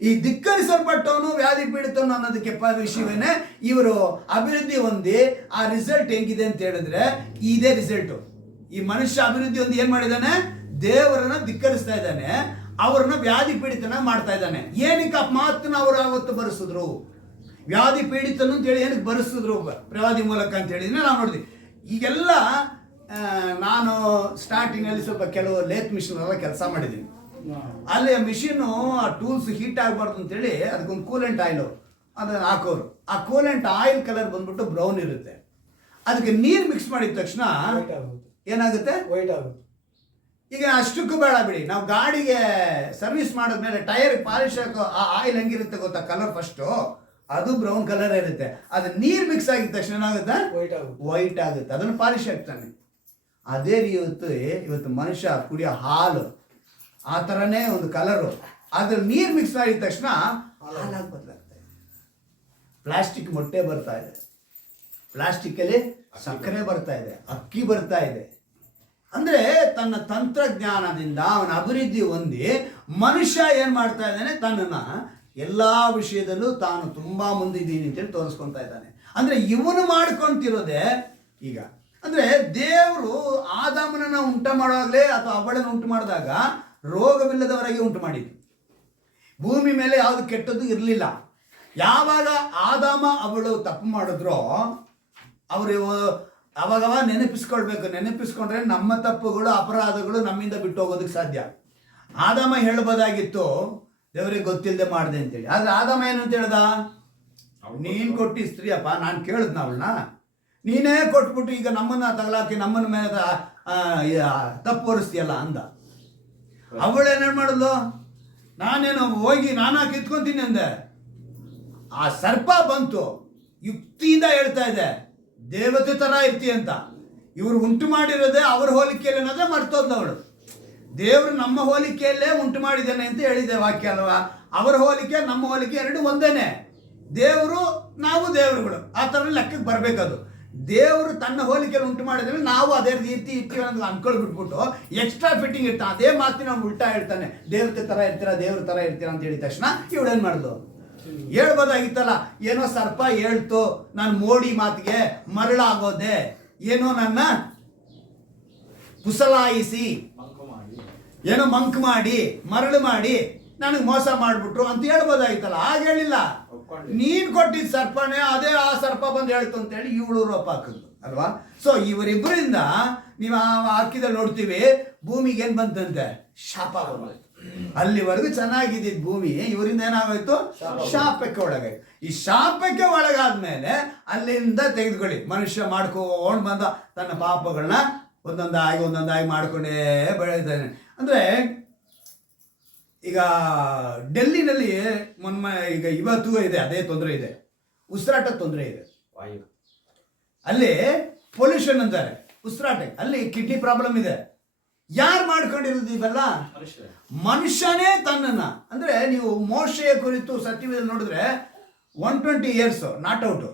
ಈ ಧಿಕ್ಕರಿಸಲ್ಪಟ್ಟವನು, ವ್ಯಾಧಿ ಪೀಡಿತನು ಅನ್ನೋದಕ್ಕೆ ವಿಷಯವೇನೆ ಇವರು ಅಭಿವೃದ್ಧಿ ಹೊಂದಿ ಆ ರಿಸಲ್ಟ್ ಹೆಂಗಿದೆ ಅಂತ ಹೇಳಿದ್ರೆ ಇದೇ ರಿಸಲ್ಟು. ಈ ಮನುಷ್ಯ ಅಭಿವೃದ್ಧಿ ಹೊಂದಿ ಏನ್ ಮಾಡಿದಾನೆ? ದೇವರನ್ನ ಧಿಕ್ಕರಿಸ್ತಾ ಇದ್ದಾನೆ, ಅವ್ರನ್ನ ವ್ಯಾಧಿ ಪೀಡಿತನ ಮಾಡ್ತಾ ಇದ್ದಾನೆ. ಏನಕ್ಕೆ ಆ ಮಾತನ್ನ ಅವರು ಅವತ್ತು ಬರೆಸಿದ್ರು? ವ್ಯಾಧಿ ಪೀಡಿತನು ಅಂತ ಹೇಳಿ ಏನಕ್ಕೆ ಬರೆಸಿದ್ರು? ಪ್ರವಾದಿ ಮೂಲಕ ಅಂತ ಹೇಳಿದ್ರೆ ನಾವು ನೋಡಿದ್ವಿ. ಈಗೆಲ್ಲ ನಾನು ಸ್ಟಾರ್ಟಿಂಗ್ ಅಲ್ಲಿ ಸ್ವಲ್ಪ ಕೆಲವು ಲೇತ್ ಮಿಷಿನ್ ಎಲ್ಲ ಕೆಲಸ ಮಾಡಿದ್ದೀನಿ. ಅಲ್ಲಿ ಮಿಷಿನ್ ಆ ಟೂಲ್ಸ್ ಹೀಟ್ ಆಗಬಾರ್ದು ಅಂತೇಳಿ ಅದಕ್ಕೊಂದು ಕೂಲೆಂಟ್ ಆಯಿಲ್ ಅದನ್ನು ಹಾಕೋರು. ಆ ಕೂಲೆಂಟ್ ಆಯಿಲ್ ಕಲರ್ ಬಂದ್ಬಿಟ್ಟು ಬ್ರೌನ್ ಇರುತ್ತೆ. ಅದಕ್ಕೆ ನೀರು ಮಿಕ್ಸ್ ಮಾಡಿದ ತಕ್ಷಣ ಏನಾಗುತ್ತೆ? ವೈಟ್ ಆಗುತ್ತೆ. ಈಗ ಅಷ್ಟಕ್ಕೂ ಬೇಡ ಬಿಡಿ, ನಾವು ಗಾಡಿಗೆ ಸರ್ವಿಸ್ ಮಾಡಿದ್ಮೇಲೆ ಟೈರ್ ಪಾಲಿಶ್ ಹಾಕೋ ಆ ಆಯಿಲ್ ಹೆಂಗಿರುತ್ತೆ ಗೊತ್ತಾ? ಕಲರ್ ಫಸ್ಟು ಅದು ಬ್ರೌನ್ ಕಲರ್ ಇರುತ್ತೆ. ಅದು ನೀರು ಮಿಕ್ಸ್ ಆಗಿದ ತಕ್ಷಣ ಏನಾಗುತ್ತೆ? ವೈಟ್ ಆಗುತ್ತೆ. ಅದನ್ನು ಪಾಲಿಶ್ ಆಗ್ತಾನೆ. ಅದೇ ಇವತ್ತು ಮನುಷ್ಯ ಕುಡಿಯೋ ಹಾಲು ಆ ಥರನೇ ಒಂದು ಕಲರು ಅದ್ರಲ್ಲಿ ನೀರು ಮಿಕ್ಸ್ ಮಾಡಿದ ತಕ್ಷಣ ಹಾಲಾಗಿ ಬದಲಾಗ್ತಾ ಇದೆ. ಪ್ಲಾಸ್ಟಿಕ್ ಮೊಟ್ಟೆ ಬರ್ತಾ ಇದೆ, ಪ್ಲಾಸ್ಟಿಕ್ಕಲ್ಲಿ ಸಕ್ಕರೆ ಬರ್ತಾ ಇದೆ, ಅಕ್ಕಿ ಬರ್ತಾ ಇದೆ. ಅಂದರೆ ತನ್ನ ತಂತ್ರಜ್ಞಾನದಿಂದ ಅವನ ಅಭಿವೃದ್ಧಿ ಹೊಂದಿ ಮನುಷ್ಯ ಏನು ಮಾಡ್ತಾ ಇದ್ದಾನೆ, ತನ್ನನ್ನು ಎಲ್ಲ ವಿಷಯದಲ್ಲೂ ತಾನು ತುಂಬ ಮುಂದಿದ್ದೀನಿ ಅಂತೇಳಿ ತೋರಿಸ್ಕೊತಾ ಇದ್ದಾನೆ. ಅಂದರೆ ಇವನು ಮಾಡ್ಕೊತಿರೋದೇ ಈಗ. ಅಂದರೆ ದೇವರು ಆದಾಮನನ್ನು ಉಂಟು ಮಾಡುವಾಗಲೇ ಅಥವಾ ಅವಳನ್ನು ಉಂಟು ಮಾಡಿದಾಗ ರೋಗವಿಲ್ಲದವರಾಗಿ ಉಂಟು ಮಾಡಿದ್ದು. ಭೂಮಿ ಮೇಲೆ ಯಾವುದು ಕೆಟ್ಟದ್ದು ಇರಲಿಲ್ಲ. ಯಾವಾಗ ಆದಾಮ ಅವಳು ತಪ್ಪು ಮಾಡಿದ್ರೋ ಅವರು ಅವಾಗವ ನೆನಪಿಸ್ಕೊಳ್ಬೇಕು. ನೆನಪಿಸ್ಕೊಂಡ್ರೆ ನಮ್ಮ ತಪ್ಪುಗಳು ಅಪರಾಧಗಳು ನಮ್ಮಿಂದ ಬಿಟ್ಟು ಹೋಗೋದಕ್ಕೆ ಸಾಧ್ಯ. ಆದಾಮ ಹೇಳ್ಬೋದಾಗಿತ್ತು ದೇವರಿಗೆ ಗೊತ್ತಿಲ್ಲದೆ ಮಾಡಿದೆ ಅಂತೇಳಿ. ಆದರೆ ಆದಾಮ ಏನು ಅಂತ ಹೇಳ್ದ, ನೀನು ಕೊಟ್ಟಿ ಸ್ತ್ರೀ ಅಪ್ಪ, ನಾನು ಕೇಳಿದ್ನ ಅವಳನ್ನ, ನೀನೇ ಕೊಟ್ಬಿಟ್ಟು ಈಗ ನಮ್ಮನ್ನು ತಗಲಾಕಿ ನಮ್ಮನ್ನ ಮೇಲೆ ತಪ್ಪು ಹೊರಿಸ್ತೀಯಲ್ಲ ಅಂದ. ಅವಳೇನೇನು ಮಾಡಿದ್ಲು, ನಾನೇನು ಹೋಗಿ ನಾನಾ ಕಿತ್ಕೊಂತೀನಿ ಅಂದೆ. ಆ ಸರ್ಪ ಬಂತು, ಯುಕ್ತಿಯಿಂದ ಹೇಳ್ತಾ ಇದೆ ದೇವತೆ ಥರ ಇರ್ತೀಯ ಅಂತ. ಇವರು ಉಂಟು ಮಾಡಿರೋದೇ ಅವ್ರ ಹೋಲಿಕೆಯಲ್ಲಿ ಅನ್ನೋದೇ ಮರ್ತೋದ್ಲು ಅವಳು. ದೇವರು ನಮ್ಮ ಹೋಲಿಕೆಯಲ್ಲೇ ಉಂಟು ಮಾಡಿದ್ದೇನೆ ಅಂತ ಹೇಳಿದೆ ವಾಕ್ಯ ಅಲ್ವಾ. ಅವರ ಹೋಲಿಕೆ ನಮ್ಮ ಹೋಲಿಕೆ ಎರಡು ಒಂದೇನೆ. ದೇವರು ನಾವು ದೇವರುಗಳು ಆ ಥರ ಲೆಕ್ಕಕ್ಕೆ ಬರಬೇಕದು. ದೇವರು ತನ್ನ ಹೋಲಿಕೆಯಲ್ಲಿ ಉಂಟು ಮಾಡಿದ್ರೆ ನಾವು ಅದೇ ರೀತಿ ಇರ್ತೀವಿ ಅನ್ನೋದು ಅನ್ಕೊಳ್ಬಿಟ್ಬಿಟ್ಟು ಎಕ್ಸ್ಟ್ರಾ ಫಿಟ್ಟಿಂಗ್ ಇರ್ತಾನೆ. ಅದೇ ಮಾತಿನ ಅವ್ನು ಉಲ್ಟಾ ಹೇಳ್ತಾನೆ, ದೇವತೆ ಥರ ಇರ್ತೀರಾ, ದೇವ್ರ ಥರ ಇರ್ತೀರಾ ಅಂತ ಹೇಳಿದ ತಕ್ಷಣ ಇವಳೇನು ಮಾಡ್ದು, ಹೇಳ್ಬೋದಾಗಿತ್ತಲ್ಲ, ಏನೋ ಸರ್ಪ ಹೇಳ್ತು, ನಾನು ಮೋಡಿ ಮಾತಿಗೆ ಮರಳಾಗೋದೆ, ಏನೋ ನನ್ನ ಕುಸಲಾಯಿಸಿ, ಏನೋ ಮಂಕ್ ಮಾಡಿ ಮರಳು ಮಾಡಿ ನನಗೆ ಮೋಸ ಮಾಡಿಬಿಟ್ರು ಅಂತ ಹೇಳ್ಬೋದಾಗಿತ್ತಲ್ಲ. ಹಾಗೆ ಹೇಳಿಲ್ಲ, ನೀನು ಕೊಟ್ಟಿದ್ದ ಸರ್ಪನೇ ಅದೇ ಆ ಸರ್ಪ ಬಂದು ಹೇಳ್ತು ಅಂತೇಳಿ ಇವಳು ರೋಪ ಹಾಕಿದ್ಲು ಅಲ್ವಾ. ಸೊ ಇವರಿಬ್ಬರಿಂದ ನೀವು ಆ ಹಾಕಿದಲ್ಲಿ ನೋಡ್ತೀವಿ, ಭೂಮಿಗೆ ಏನು ಬಂತಂತೆ, ಶಾಪ ಬಂತು. ಅಲ್ಲಿವರೆಗೂ ಚೆನ್ನಾಗಿದ್ದಿದ್ದು ಭೂಮಿ ಇವರಿಂದ ಏನಾಗೋಯ್ತು, ಶಾಪಕ್ಕೆ ಒಳಗಾಯ್ತು. ಈ ಶಾಪಕ್ಕೆ ಒಳಗಾದ್ಮೇಲೆ ಅಲ್ಲಿಂದ ತೆಗೆದುಕೊಳ್ಳಿ ಮನುಷ್ಯ ಮಾಡ್ಕೊಂಡು ಬಂದ ತನ್ನ ಪಾಪಗಳನ್ನ ಒಂದೊಂದಾಗಿ ಮಾಡ್ಕೊಂಡೇ ಬೆಳೀತಾನೆ. ಅಂದರೆ ಈಗ ಡೆಲ್ಲಿನಲ್ಲಿ ಈಗ ಇವತ್ತು ಇದೆ ಅದೇ ತೊಂದರೆ ಇದೆ, ಉಸಿರಾಟ ತೊಂದರೆ ಇದೆ. ಅಲ್ಲಿ ಪೊಲ್ಯೂಷನ್ ಅಂತಾರೆ ಉಸಿರಾಟಕ್ಕೆ, ಅಲ್ಲಿ ಕಿಡ್ನಿ ಪ್ರಾಬ್ಲಮ್ ಇದೆ. ಯಾರು ಮಾಡ್ಕೊಂಡಿರೋದು ಇವೆಲ್ಲ? ಮನುಷ್ಯನೇ ತನ್ನನ್ನು. ಅಂದರೆ ನೀವು ಮೋಶೆಯ ಕುರಿತು ಸತ್ಯವೇದಲ್ಲಿ ನೋಡಿದ್ರೆ 120 years ನಾಟ್ ಔಟು.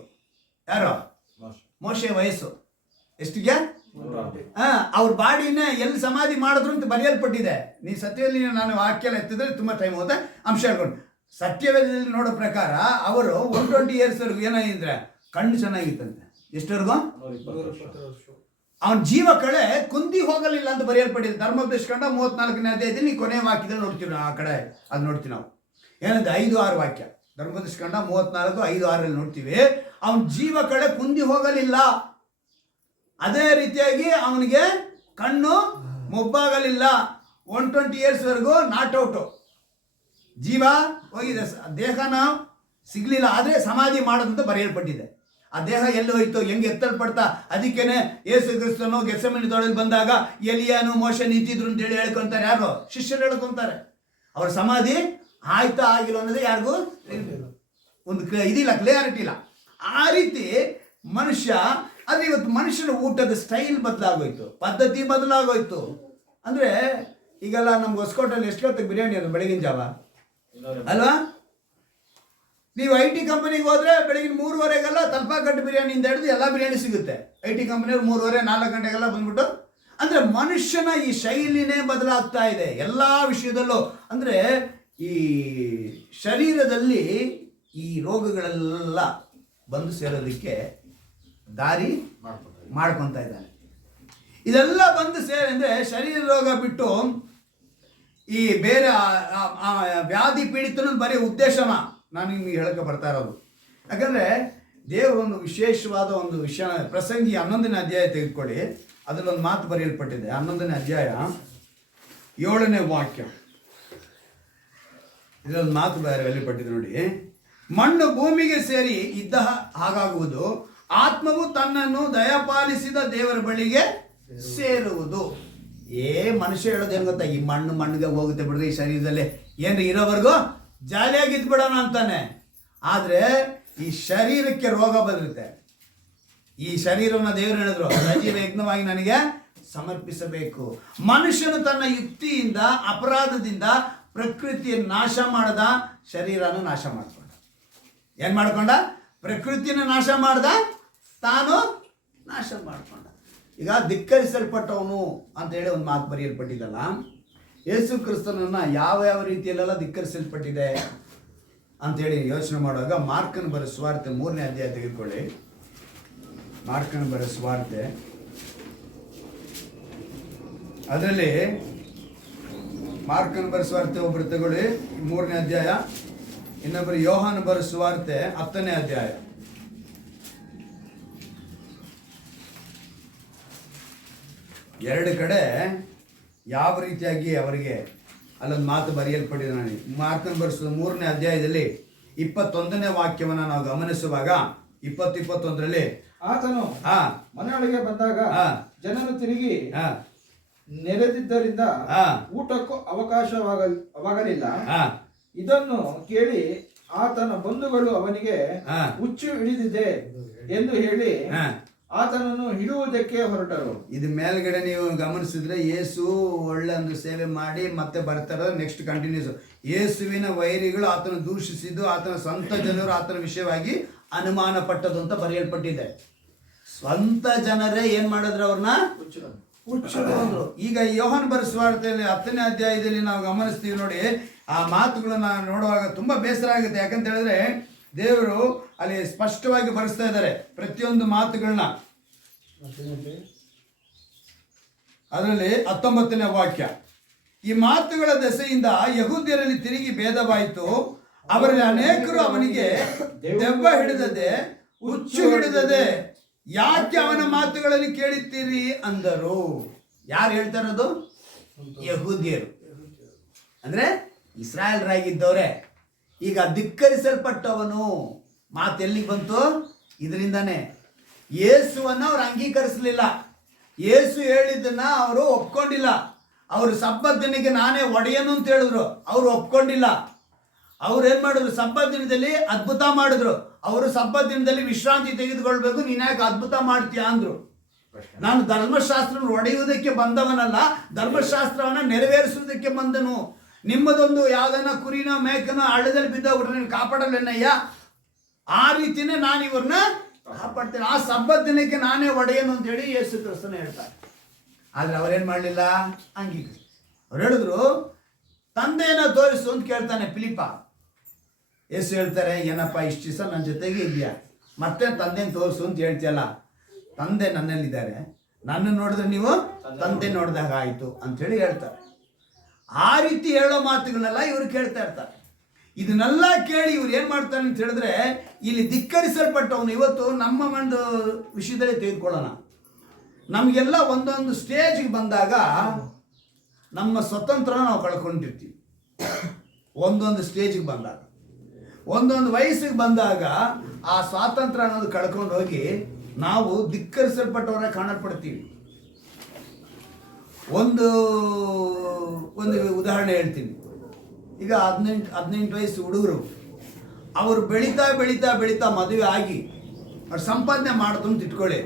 ಯಾರು? ಮೋಶೆ ವಯಸ್ಸು ಎಷ್ಟಿಗೆ? ಅವ್ರ ಬಾಡಿನ ಎಲ್ಲಿ ಸಮಾಧಿ ಮಾಡಿದ್ರು ಅಂತ ಬರೆಯಲ್ಪಟ್ಟಿದೆ. ನೀವು ಸತ್ಯದಲ್ಲಿ ನಾನು ವಾಕ್ಯ ಎತ್ತಿದ್ರೆ ತುಂಬ ಟೈಮ್ ಹೋಗುತ್ತೆ, ಅಂಶ ಹೇಳ್ಕೊಂಡು. ಸತ್ಯವೇದದಲ್ಲಿ ನೋಡೋ ಪ್ರಕಾರ ಅವರು 120 years ಏನಾಗಿದ್ರೆ ಕಣ್ಣು ಚೆನ್ನಾಗಿತ್ತಂತೆ. ಎಷ್ಟವರೆಗೂ? ಅವನ ಜೀವ ಕಳೆ ಕುಂದಿ ಹೋಗಲಿಲ್ಲ ಅಂತ ಬರೆಯಲ್ಪಟ್ಟಿದೆ. ಧರ್ಮೋಪದೇಶ ಕಂಡ 34ನೇ ಅಧ್ಯಾಯದಲ್ಲಿ ಕೊನೆ ವಾಕ್ಯದಲ್ಲಿ ನೋಡ್ತೀವಿ ನಾವು. ಆ ಕಡೆ ಅದು ನೋಡ್ತೀವಿ ನಾವು. ಏನಂತ 5-6 ವಾಕ್ಯ ಧರ್ಮೋಪದೇಶ ಕಂಡ 34-5-6 ನೋಡ್ತೀವಿ. ಅವನ ಜೀವ ಕಳೆ ಕುಂದಿ ಹೋಗಲಿಲ್ಲ. ಅದೇ ರೀತಿಯಾಗಿ ಅವನಿಗೆ ಕಣ್ಣು ಮೊಬ್ಬಾಗಲಿಲ್ಲ. 120 years ನಾಟ್ ಔಟು. ಜೀವ ಹೋಗಿದೆ, ದೇಹನ ಸಿಗಲಿಲ್ಲ. ಆದರೆ ಸಮಾಧಿ ಮಾಡೋದಂತ ಬರೆಯಲ್ಪಟ್ಟಿದೆ. ಆ ದೇಹ ಎಲ್ಲಿ ಹೋಯ್ತು, ಹೆಂಗೆ ಎತ್ತಲ್ಪಡ್ತಾ. ಅದಕ್ಕೇನೆ ಯೇಸು ಕ್ರಿಸ್ತನು ಗೆತ್ಸೆಮನೆ ತೋಟದಲ್ಲಿ ಬಂದಾಗ ಎಲಿಯಾನು ಮೋಶೆ ನಿಂತಿದ್ರು ಅಂತೇಳಿ ಹೇಳ್ಕೊಂತಾರೆ. ಯಾರು? ಶಿಷ್ಯರು ಹೇಳ್ಕೊಂತಾರೆ. ಅವ್ರ ಸಮಾಧಿ ಆಯ್ತಾ ಆಗಿಲ್ಲ ಅನ್ನೋದೇ ಯಾರಿಗೂ ಒಂದು ಇದಿಲ್ಲ, ಕ್ಲಿಯಾರಿಟಿ ಇಲ್ಲ. ಆ ರೀತಿ ಮನುಷ್ಯ. ಆದರೆ ಇವತ್ತು ಮನುಷ್ಯನ ಊಟದ ಸ್ಟೈಲ್ ಬದಲಾಗೋಯ್ತು, ಪದ್ಧತಿ ಬದಲಾಗೋಯ್ತು. ಅಂದರೆ ಈಗೆಲ್ಲ ನಮ್ಗೆ ಹೊಸಕೋಟೆಯಲ್ಲಿ ಎಷ್ಟು ಹೊತ್ತಿಗೆ ಬಿರಿಯಾನಿ ಅದು ಬೆಳಗಿನ ಜಾವ ಅಲ್ವಾ? ನೀವು IT ಕಂಪನಿಗೆ ಹೋದರೆ ಬೆಳಗಿನ 3:30ಗೆಲ್ಲ ತಲಪಾಕಟ್ಟು ಬಿರಿಯಾನಿಯಿಂದ ಹಿಡಿದು ಎಲ್ಲ ಬಿರಿಯಾನಿ ಸಿಗುತ್ತೆ. IT ಕಂಪನಿಯವ್ರು 3:30-4 ಗಂಟೆಗೆಲ್ಲ ಬಂದ್ಬಿಟ್ಟು. ಅಂದರೆ ಮನುಷ್ಯನ ಈ ಶೈಲಿನೇ ಬದಲಾಗ್ತಾ ಇದೆ ಎಲ್ಲ ವಿಷಯದಲ್ಲೂ. ಅಂದರೆ ಈ ಶರೀರದಲ್ಲಿ ಈ ರೋಗಗಳೆಲ್ಲ ಬಂದು ಸೇರೋದಕ್ಕೆ ದಾರಿ ಮಾಡ್ಕೊತಾ ಇದ್ದಾನೆ. ಇದೆಲ್ಲ ಬಂದು ಅಂದರೆ ಶರೀರ ರೋಗ ಬಿಟ್ಟು ಈ ಬೇರೆ ವ್ಯಾಧಿ ಪೀಡಿತನ ಬರೀ ಉದ್ದೇಶನ ನಾನು ನಿಮಗೆ ಹೇಳಕ್ಕೆ ಬರ್ತಾ ಇರೋದು. ಯಾಕಂದರೆ ದೇವರೊಂದು ವಿಶೇಷವಾದ ಒಂದು ವಿಷಯ. ಪ್ರಸಂಗಿ 11ನೇ ಅಧ್ಯಾಯ ತೆಗೆದುಕೊಳ್ಳಿ, ಅದರಲ್ಲೊಂದು ಮಾತು ಬರೆಯಲ್ಪಟ್ಟಿದೆ. 11ನೇ ಅಧ್ಯಾಯ 7ನೇ ವಾಕ್ಯ. ಇದೊಂದು ಮಾತು ಬರೆಯಲ್ಪಟ್ಟಿದೆ ನೋಡಿ. ಮಣ್ಣು ಭೂಮಿಗೆ ಸೇರಿ ಇದ್ದ ಹಾಗಾಗುವುದು, ಆತ್ಮವು ತನ್ನನ್ನು ದಯಪಾಲಿಸಿದ ದೇವರ ಬಳಿಗೆ ಸೇರುವುದು. ಮನುಷ್ಯ ಹೇಳೋದು ಏನು ಗೊತ್ತಾ, ಈ ಮಣ್ಣಿಗೆ ಹೋಗುತ್ತೆ ಬಿಡ್ರಿ, ಈ ಶರೀರದಲ್ಲಿ ಏನ್ರಿ ಇರೋವರೆಗೂ ಜಾಲಿಯಾಗಿದ್ದು ಬಿಡೋಣ ಅಂತಾನೆ. ಆದರೆ ಈ ಶರೀರಕ್ಕೆ ರೋಗ ಬರುತ್ತೆ. ಈ ಶರೀರವನ್ನು ದೇವರು ಹೇಳಿದ್ರು ಸಜೀವ ಯಜ್ಞವಾಗಿ ನನಗೆ ಸಮರ್ಪಿಸಬೇಕು. ಮನುಷ್ಯನು ತನ್ನ ಯುಕ್ತಿಯಿಂದ ಅಪರಾಧದಿಂದ ಪ್ರಕೃತಿಯನ್ನು ನಾಶ ಮಾಡದ, ಶರೀರನ ನಾಶ ಮಾಡ್ಕೊಂಡ. ಏನ್ ಮಾಡ್ಕೊಂಡ? ಪ್ರಕೃತಿನ ನಾಶ ಮಾಡ್ದ, ತಾನು ನಾಶ ಮಾಡ್ಕೊಂಡ. ಈಗ ಧಿಕ್ಕರಿಸಲ್ಪಟ್ಟವನು ಅಂತ ಹೇಳಿ ಒಂದು ಮಾತು ಬರೆಯಲ್ಪಟ್ಟಿದ್ದಲ್ಲ, ಯೇಸು ಕ್ರಿಸ್ತನನ್ನ ಯಾವ ಯಾವ ರೀತಿಯಲ್ಲೆಲ್ಲ ಧಿಕ್ಕರಿಸಲ್ಪಟ್ಟಿದೆ ಅಂತೇಳಿ ಯೋಚನೆ ಮಾಡುವಾಗ ಮಾರ್ಕನ ಬರೆದ ಸುವಾರ್ತೆ 3ನೇ ಅಧ್ಯಾಯ ತೆಗೆದುಕೊಳ್ಳಿ. ಮಾರ್ಕನ ಬರೆದ ಸುವಾರ್ತೆ, ಅದರಲ್ಲಿ ಮಾರ್ಕನ ಬರೆದ ಸುವಾರ್ತೆ ಒಬ್ಬರು ತಗೊಳ್ಳಿ, 3ನೇ ಅಧ್ಯಾಯ. ಇನ್ನೊಬ್ಬರು ಯೋಹಾನ ಬರೆದ ಸುವಾರ್ತೆ 10ನೇ ಅಧ್ಯಾಯ. ಎರಡು ಕಡೆ ಯಾವ ರೀತಿಯಾಗಿ ಅವರಿಗೆ ಅಲ್ಲೊಂದು ಮಾತು ಬರೆಯಲ್ಪಟ್ಟಿದೆ. ನಾನು ಮಾರ್ಕನ ಬರೆಸುವ 3ನೇ ಅಧ್ಯಾಯದಲ್ಲಿ 21ನೇ ವಾಕ್ಯವನ್ನು ನಾವು ಗಮನಿಸುವಾಗ 20-21ರಲ್ಲಿ ಆತನು ಮನೆಯೊಳಗೆ ಬಂದಾಗ ಜನರು ತಿರುಗಿ ನೆರೆದಿದ್ದರಿಂದ ಊಟಕ್ಕೂ ಅವಕಾಶವಾಗಲಿಲ್ಲ. ಇದನ್ನು ಕೇಳಿ ಆತನ ಬಂಧುಗಳು ಅವನಿಗೆ ಹುಚ್ಚು ಹಿಡಿದಿದೆ ಎಂದು ಹೇಳಿ ಆತನನ್ನು ಹಿಡುವುದಕ್ಕೆ ಹೊರಟರು. ಇದು ಮೇಲ್ಗಡೆ ನೀವು ಗಮನಿಸಿದ್ರೆ ಯೇಸು ಒಳ್ಳೆ ಒಂದು ಸೇವೆ ಮಾಡಿ ಮತ್ತೆ ಬರ್ತಾರೆ. ನೆಕ್ಸ್ಟ್ ಕಂಟಿನ್ಯೂಸ್, ಯೇಸುವಿನ ವೈರಿಗಳು ಆತನ ದೂಷಿಸಿದ್ದು, ಆತನ ಸ್ವಂತ ಜನರು ಆತನ ವಿಷಯವಾಗಿ ಅನುಮಾನ ಪಟ್ಟದು ಅಂತ ಬರೆಯಲ್ಪಟ್ಟಿದೆ. ಸ್ವಂತ ಜನರೇ ಏನ್ ಮಾಡಿದ್ರು? ಅವ್ರನ್ನ ಹುಚ್ಚರು. ಈಗ ಯೋಹಾನ ಬರೆದ ಸುವಾರ್ತೆಯಲ್ಲಿ 10ನೇ ಅಧ್ಯಾಯದಲ್ಲಿ ನಾವು ಗಮನಿಸ್ತೀವಿ ನೋಡಿ, ಆ ಮಾತುಗಳನ್ನ ನೋಡುವಾಗ ತುಂಬಾ ಬೇಸರ ಆಗುತ್ತೆ. ಯಾಕಂತ ಹೇಳಿದ್ರೆ ದೇವರು ಅಲ್ಲಿ ಸ್ಪಷ್ಟವಾಗಿ ಬರೆಸ್ತಾ ಇದ್ದಾರೆ ಪ್ರತಿಯೊಂದು ಮಾತುಗಳನ್ನ. ಅದರಲ್ಲಿ 19ನೇ ವಾಕ್ಯ, ಈ ಮಾತುಗಳ ದೆಸೆಯಿಂದ ಯಹೂದ್ಯರಲ್ಲಿ ತಿರುಗಿ ಭೇದವಾಯಿತು. ಅವರಲ್ಲಿ ಅನೇಕರು ಅವನಿಗೆ ದೆವ್ವ ಹಿಡಿದದೆ, ಹುಚ್ಚು ಹಿಡಿದದೆ, ಯಾಕೆ ಅವನ ಮಾತುಗಳಲ್ಲಿ ಕೇಳುತ್ತೀರಿ ಅಂದರು. ಯಾರು ಹೇಳ್ತಾ ಇರೋದು? ಯಹೂದ್ಯರು, ಅಂದ್ರೆ ಇಸ್ರಾಯೇಲ್ರಾಗಿದ್ದವ್ರೆ. ಈಗ ಧಿಕ್ಕರಿಸಲ್ಪಟ್ಟವನು ಮಾತು ಎಲ್ಲಿಗೆ ಬಂತು? ಇದರಿಂದಾನೆ. ಯೇಸುವನ್ನು ಅವ್ರು ಅಂಗೀಕರಿಸಲಿಲ್ಲ. ಯೇಸು ಹೇಳಿದ್ದನ್ನ ಅವರು ಒಪ್ಕೊಂಡಿಲ್ಲ. ಅವರು ಸಬ್ಬತ್ ದಿನಕ್ಕೆ ನಾನೇ ಒಡೆಯನು ಅಂತ ಹೇಳಿದ್ರು, ಅವರು ಒಪ್ಕೊಂಡಿಲ್ಲ. ಅವ್ರು ಏನ್ ಮಾಡಿದ್ರು? ಸಬ್ಬತ್ ದಿನದಲ್ಲಿ ಅದ್ಭುತ ಮಾಡಿದ್ರು. ಅವರು ಸಬ್ಬತ್ ದಿನದಲ್ಲಿ ವಿಶ್ರಾಂತಿ ತೆಗೆದುಕೊಳ್ಬೇಕು, ನೀನ್ ಯಾಕೆ ಅದ್ಭುತ ಮಾಡ್ತೀಯಾ ಅಂದ್ರು. ನಾನು ಧರ್ಮಶಾಸ್ತ್ರ ಒಡೆಯುವುದಕ್ಕೆ ಬಂದವನಲ್ಲ, ಧರ್ಮಶಾಸ್ತ್ರವನ್ನ ನೆರವೇರಿಸುವುದಕ್ಕೆ ಬಂದನು. ನಿಮ್ಮದೊಂದು ಯಾವ್ದನ್ನ ಕುರಿನೋ ಮೇಕನೋ ಹಳ್ಳದಲ್ಲಿ ಬಿದ್ದೋಗ್ಬಿಟ್ರೆ ನೀವು ಕಾಪಾಡಲೇನಯ್ಯ? ಆ ರೀತಿನೇ ನಾನು ಇವ್ರನ್ನ ಕಾಪಾಡ್ತೇನೆ. ಆ ಸಬ್ಬತ್ ದಿನಕ್ಕೆ ನಾನೇ ಒಡೆಯನು ಅಂತ ಹೇಳಿ ಯೇಸು ಕ್ರಿಸ್ತನ ಹೇಳ್ತಾರೆ. ಆದ್ರೆ ಅವ್ರೇನ್ ಮಾಡಲಿಲ್ಲ, ಅಂಗೀಕರಿಸಿ. ಅವ್ರು ಹೇಳಿದ್ರು, ತಂದೆಯನ್ನ ತೋರಿಸು ಅಂತ ಕೇಳ್ತಾನೆ ಫಿಲಿಪ. ಯೇಸು ಹೇಳ್ತಾರೆ, ಏನಪ್ಪ ಇಷ್ಟು ದಿವಸ ನನ್ನ ಜೊತೆಗೆ ಇದೆಯಾ, ಮತ್ತೆ ತಂದೆನ ತೋರಿಸು ಅಂತ ಹೇಳ್ತೀಯಲ್ಲ. ತಂದೆ ನನ್ನಲ್ಲಿದ್ದಾರೆ, ನನ್ನ ನೋಡಿದ್ರೆ ನೀವು ತಂದೆ ನೋಡಿದಾಗ ಆಯಿತು ಅಂಥೇಳಿ ಹೇಳ್ತಾರೆ. ಆ ರೀತಿ ಹೇಳೋ ಮಾತುಗಳನ್ನೆಲ್ಲ ಇವರು ಕೇಳ್ತಾ ಇರ್ತಾರೆ. ಇದನ್ನೆಲ್ಲ ಕೇಳಿ ಇವ್ರು ಏನು ಮಾಡ್ತಾರೆ ಅಂತ ಹೇಳಿದ್ರೆ, ಇಲ್ಲಿ ಧಿಕ್ಕರಿಸಲ್ಪಟ್ಟವನು. ಇವತ್ತು ನಮ್ಮ ಒಂದು ವಿಷಯದಲ್ಲಿ ತೆಗೆದುಕೊಳ್ಳೋಣ. ನಮಗೆಲ್ಲ ಒಂದೊಂದು ಸ್ಟೇಜ್ಗೆ ಬಂದಾಗ ನಮ್ಮ ಸ್ವತಂತ್ರನ ನಾವು ಕಳ್ಕೊಂಡಿರ್ತೀವಿ. ಒಂದೊಂದು ಸ್ಟೇಜ್ಗೆ ಬಂದಾಗ, ಒಂದೊಂದು ವಯಸ್ಸಿಗೆ ಬಂದಾಗ ಆ ಸ್ವಾತಂತ್ರ್ಯ ಅನ್ನೋದು ಕಳ್ಕೊಂಡು ಹೋಗಿ ನಾವು ಧಿಕ್ಕರಿಸಲ್ಪಟ್ಟವರ ಕಾಣಲ್ಪಡ್ತೀವಿ. ಒಂದು ಉದಾಹರಣೆ ಹೇಳ್ತೀನಿ. ಈಗ 18 ವಯಸ್ಸು ಹುಡುಗರು, ಅವರು ಬೆಳೀತಾ ಬೆಳೀತಾ ಬೆಳೀತಾ ಮದುವೆ ಆಗಿ ಅವ್ರು ಸಂಪಾದನೆ ಮಾಡೋದು ಅಂತ ಇಟ್ಕೊಳ್ಳಿ.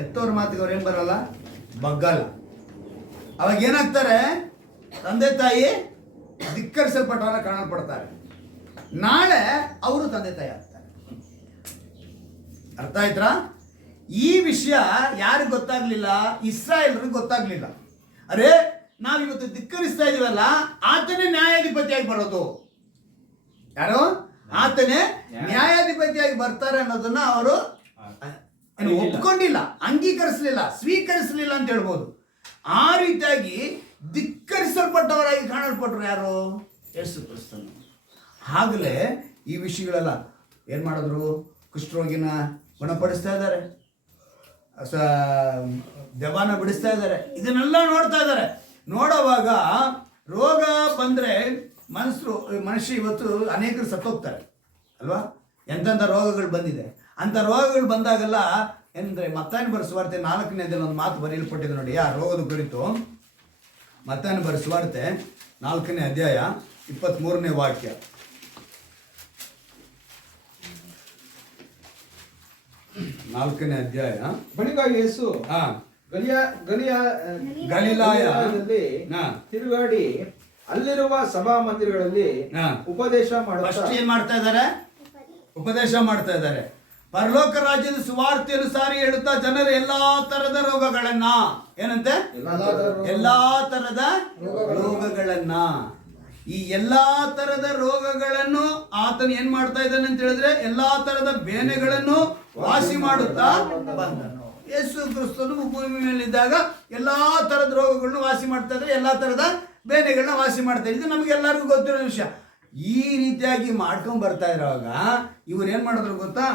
ಎತ್ತೋರ ಮಾತಿಗೆ ಅವ್ರು ಏನು ಬರಲ್ಲ, ಬಗ್ಗಲ್ಲ. ಅವಾಗ ಏನಾಗ್ತಾರೆ? ತಂದೆ ತಾಯಿ ಧಿಕ್ಕರಿಸಲ್ಪಟ್ಟವರ ಕಾಣಲ್ಪಡ್ತಾರೆ. ನಾಳೆ ಅವರು ತಂದೆ ತಾಯಿ ಆಗ್ತಾರೆ. ಅರ್ಥ ಆಯ್ತಾ? ಈ ವಿಷಯ ಯಾರಿಗೆ ಗೊತ್ತಾಗ್ಲಿಲ್ಲ? ಇಸ್ರಾಯೇಲರಿಗೆ ಗೊತ್ತಾಗ್ಲಿಲ್ಲ. ಅರೆ, ನಾವಿವತ್ತು ಧಿಕ್ಕರಿಸ್ತಾ ಇದೀವಲ್ಲ, ಆತನೇ ನ್ಯಾಯಾಧಿಪತಿಯಾಗಿ ಬರೋದು. ಯಾರು? ಆತನೇ ನ್ಯಾಯಾಧಿಪತಿಯಾಗಿ ಬರ್ತಾರೆ ಅನ್ನೋದನ್ನ ಅವರು ಒಪ್ಕೊಂಡಿಲ್ಲ, ಅಂಗೀಕರಿಸಲಿಲ್ಲ, ಸ್ವೀಕರಿಸಲಿಲ್ಲ ಅಂತ ಹೇಳ್ಬೋದು. ಆ ರೀತಿಯಾಗಿ ಧಿಕ್ಕರಿಸಲ್ಪಟ್ಟವರಾಗಿ ಕಾಣಲ್ಪಟ್ರು ಯಾರು? ಯೇಸು ಕ್ರಿಸ್ತನು. ಆಗಲೇ ಈ ವಿಷಯಗಳೆಲ್ಲ ಏನು ಮಾಡಿದ್ರು? ಕುಷ್ಠರೋಗಿನ ಗುಣಪಡಿಸ್ತಾ ಇದ್ದಾರೆ, ದೆವ್ವನ ಬಿಡಿಸ್ತಾ ಇದ್ದಾರೆ. ಇದನ್ನೆಲ್ಲ ನೋಡ್ತಾ ಇದ್ದಾರೆ. ನೋಡುವಾಗ ರೋಗ ಬಂದರೆ ಮನುಷ್ಯ ಇವತ್ತು ಅನೇಕರು ಸತ್ತೋಗ್ತಾರೆ ಅಲ್ವಾ? ಎಂತೆಂಥ ರೋಗಗಳು ಬಂದಿದೆ. ಅಂಥ ರೋಗಗಳು ಬಂದಾಗೆಲ್ಲ ಏನಂದರೆ, ಮತ್ತಾಯನ ಬರೆದ ಸುವಾರ್ತೆ 4ನೇ ಅಧ್ಯಾಯದಲ್ಲಿ ಒಂದು ಮಾತು ಬರೆಯಲ್ಪಟ್ಟಿದೆ ನೋಡಿ, ಆ ರೋಗದ ಕುರಿತು. ಮತ್ತಾಯನ ಬರೆದ ಸುವಾರ್ತೆ 4ನೇ ಅಧ್ಯಾಯ 23ನೇ ವಾಕ್ಯ. ನಾಲ್ಕನೇ ಅಧ್ಯಾಯ. ಬಳಿಕ ಯೇಸು ಗಲಿಲಾಯದಲ್ಲಿ ತಿರುಗಾಡಿ ಅಲ್ಲಿರುವ ಸಭಾ ಮಂದಿರಗಳಲ್ಲಿ ಹಾ. ಉಪದೇಶ ಮಾಡುತ್ತಾ ಫಸ್ಟ್ ಏನ್ ಮಾಡ್ತಾ ಇದ್ದಾರೆ? ಉಪದೇಶ ಮಾಡ್ತಾ ಇದ್ದಾರೆ. ಪರಲೋಕ ರಾಜ್ಯದ ಸುವಾರ್ತೆಯನ್ನು ಸಾರಿ ಹೇಳುತ್ತಾ ಜನರ ಎಲ್ಲಾ ತರದ ರೋಗಗಳನ್ನ, ಏನಂತೆ, ಎಲ್ಲಾ ತರದ ರೋಗಗಳನ್ನ, ಈ ಎಲ್ಲಾ ತರದ ರೋಗಗಳನ್ನು ಆತನು ಏನ್ ಮಾಡ್ತಾ ಇದ್ದಾನೆ ಅಂತ ಹೇಳಿದ್ರೆ ಎಲ್ಲಾ ತರದ ಬೇನೆಗಳನ್ನು ವಾಸಿ ಮಾಡುತ್ತಾ ಬಂದನು. ಯೇಸು ಕ್ರಿಸ್ತನು ಭೂಮಿ ಮೇಲಿದ್ದಾಗ ಎಲ್ಲಾ ತರದ ರೋಗಗಳನ್ನು ವಾಸಿ ಮಾಡ್ತಾ ಇದ್ರೆ, ಎಲ್ಲಾ ತರದ ಬೇನೆಗಳನ್ನ ವಾಸಿ ಮಾಡ್ತಾ ಇದ್ರೆ, ಇದು ನಮ್ಗೆಲ್ಲರಿಗೂ ಗೊತ್ತಿರೋ ವಿಷಯ. ಈ ರೀತಿಯಾಗಿ ಮಾಡ್ಕೊಂಡ್ ಬರ್ತಾ ಇರುವಾಗ ಇವ್ರು ಏನ್ ಮಾಡಿದ್ರು ಗೊತ್ತಾ?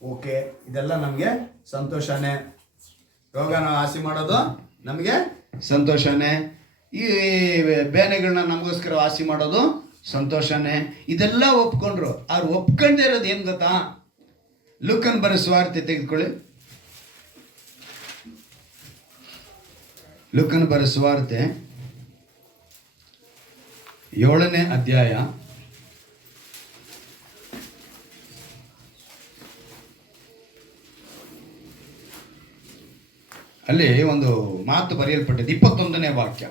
ಓಕೆ, ಇದೆಲ್ಲ ನಮ್ಗೆ ಸಂತೋಷನೇ, ರೋಗನ ವಾಸಿ ಮಾಡೋದು ನಮಗೆ ಸಂತೋಷನೇ, ಈ ಬೇನೆಗಳನ್ನ ನಮಗೋಸ್ಕರ ವಾಸಿ ಮಾಡೋದು ಸಂತೋಷನೇ, ಇದೆಲ್ಲ ಒಪ್ಕೊಂಡ್ರು. ಅವ್ರು ಒಪ್ಕೊಂಡೇ ಇರೋದು ಏನು ಗೊತ್ತಾ? ಲೂಕನ್ ಬರೋ ಸುವಾರ್ತೆ ತೆಗೆದುಕೊಳ್ಳಿ. ಲೂಕನ್ ಬರೋ ಸುವಾರ್ತೆ 7ನೇ ಅಧ್ಯಾಯ ಅಲ್ಲಿ ಒಂದು ಮಾತು ಬರೆಯಲ್ಪಟ್ಟಿದೆ, 21ನೇ ವಾಕ್ಯ.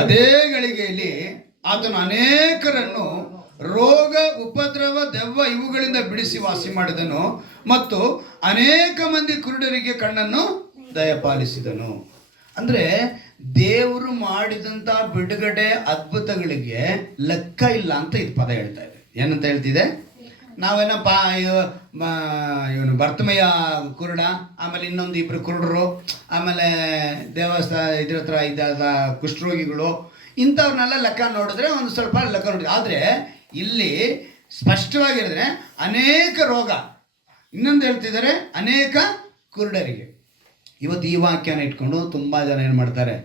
ಅದೇ ಗಳಿಗೆಯಲ್ಲಿ ಆತನು ಅನೇಕರನ್ನು ರೋಗ, ಉಪದ್ರವ, ದೆವ್ವ ಇವುಗಳಿಂದ ಬಿಡಿಸಿ ವಾಸಿ ಮಾಡಿದನು ಮತ್ತು ಅನೇಕ ಮಂದಿ ಕುರುಡರಿಗೆ ಕಣ್ಣನ್ನು ದಯಪಾಲಿಸಿದನು. ಅಂದ್ರೆ ದೇವರು ಮಾಡಿದಂತ ಬಿಡುಗಡೆ ಅದ್ಭುತಗಳಿಗೆ ಲೆಕ್ಕ ಇಲ್ಲ ಅಂತ ಇದು ಪದ ಹೇಳ್ತಾ ಇದೆ. ಏನಂತ ಹೇಳ್ತಿದೆ? ನಾವೇನಪ್ಪ ಇವನು ಭರ್ತಮಯ ಕುರುಡ, ಆಮೇಲೆ ಇನ್ನೊಂದು ಇಬ್ರು ಕುರುಡರು, ಆಮೇಲೆ ದೇವಸ್ಥಾನ ಇದ್ರ ಹತ್ರ ಇದ್ದ ಕುಷ್ಠರೋಗಿಗಳು, ಇಂಥವ್ರನ್ನೆಲ್ಲ ಲೆಕ್ಕ ನೋಡಿದ್ರೆ ಒಂದು ಸ್ವಲ್ಪ ಲೆಕ್ಕ ನೋಡಿ. ಆದರೆ ಇಲ್ಲಿ ಸ್ಪಷ್ಟವಾಗಿರಿದ್ರೆ ಅನೇಕ ರೋಗ, ಇನ್ನೊಂದು ಹೇಳ್ತಿದ್ದಾರೆ ಅನೇಕ ಕುರುಡರಿಗೆ. ಇವತ್ತು ಈ ವಾಕ್ಯನ ಇಟ್ಕೊಂಡು ತುಂಬ ಜನ ಏನು ಮಾಡ್ತಾರೆ?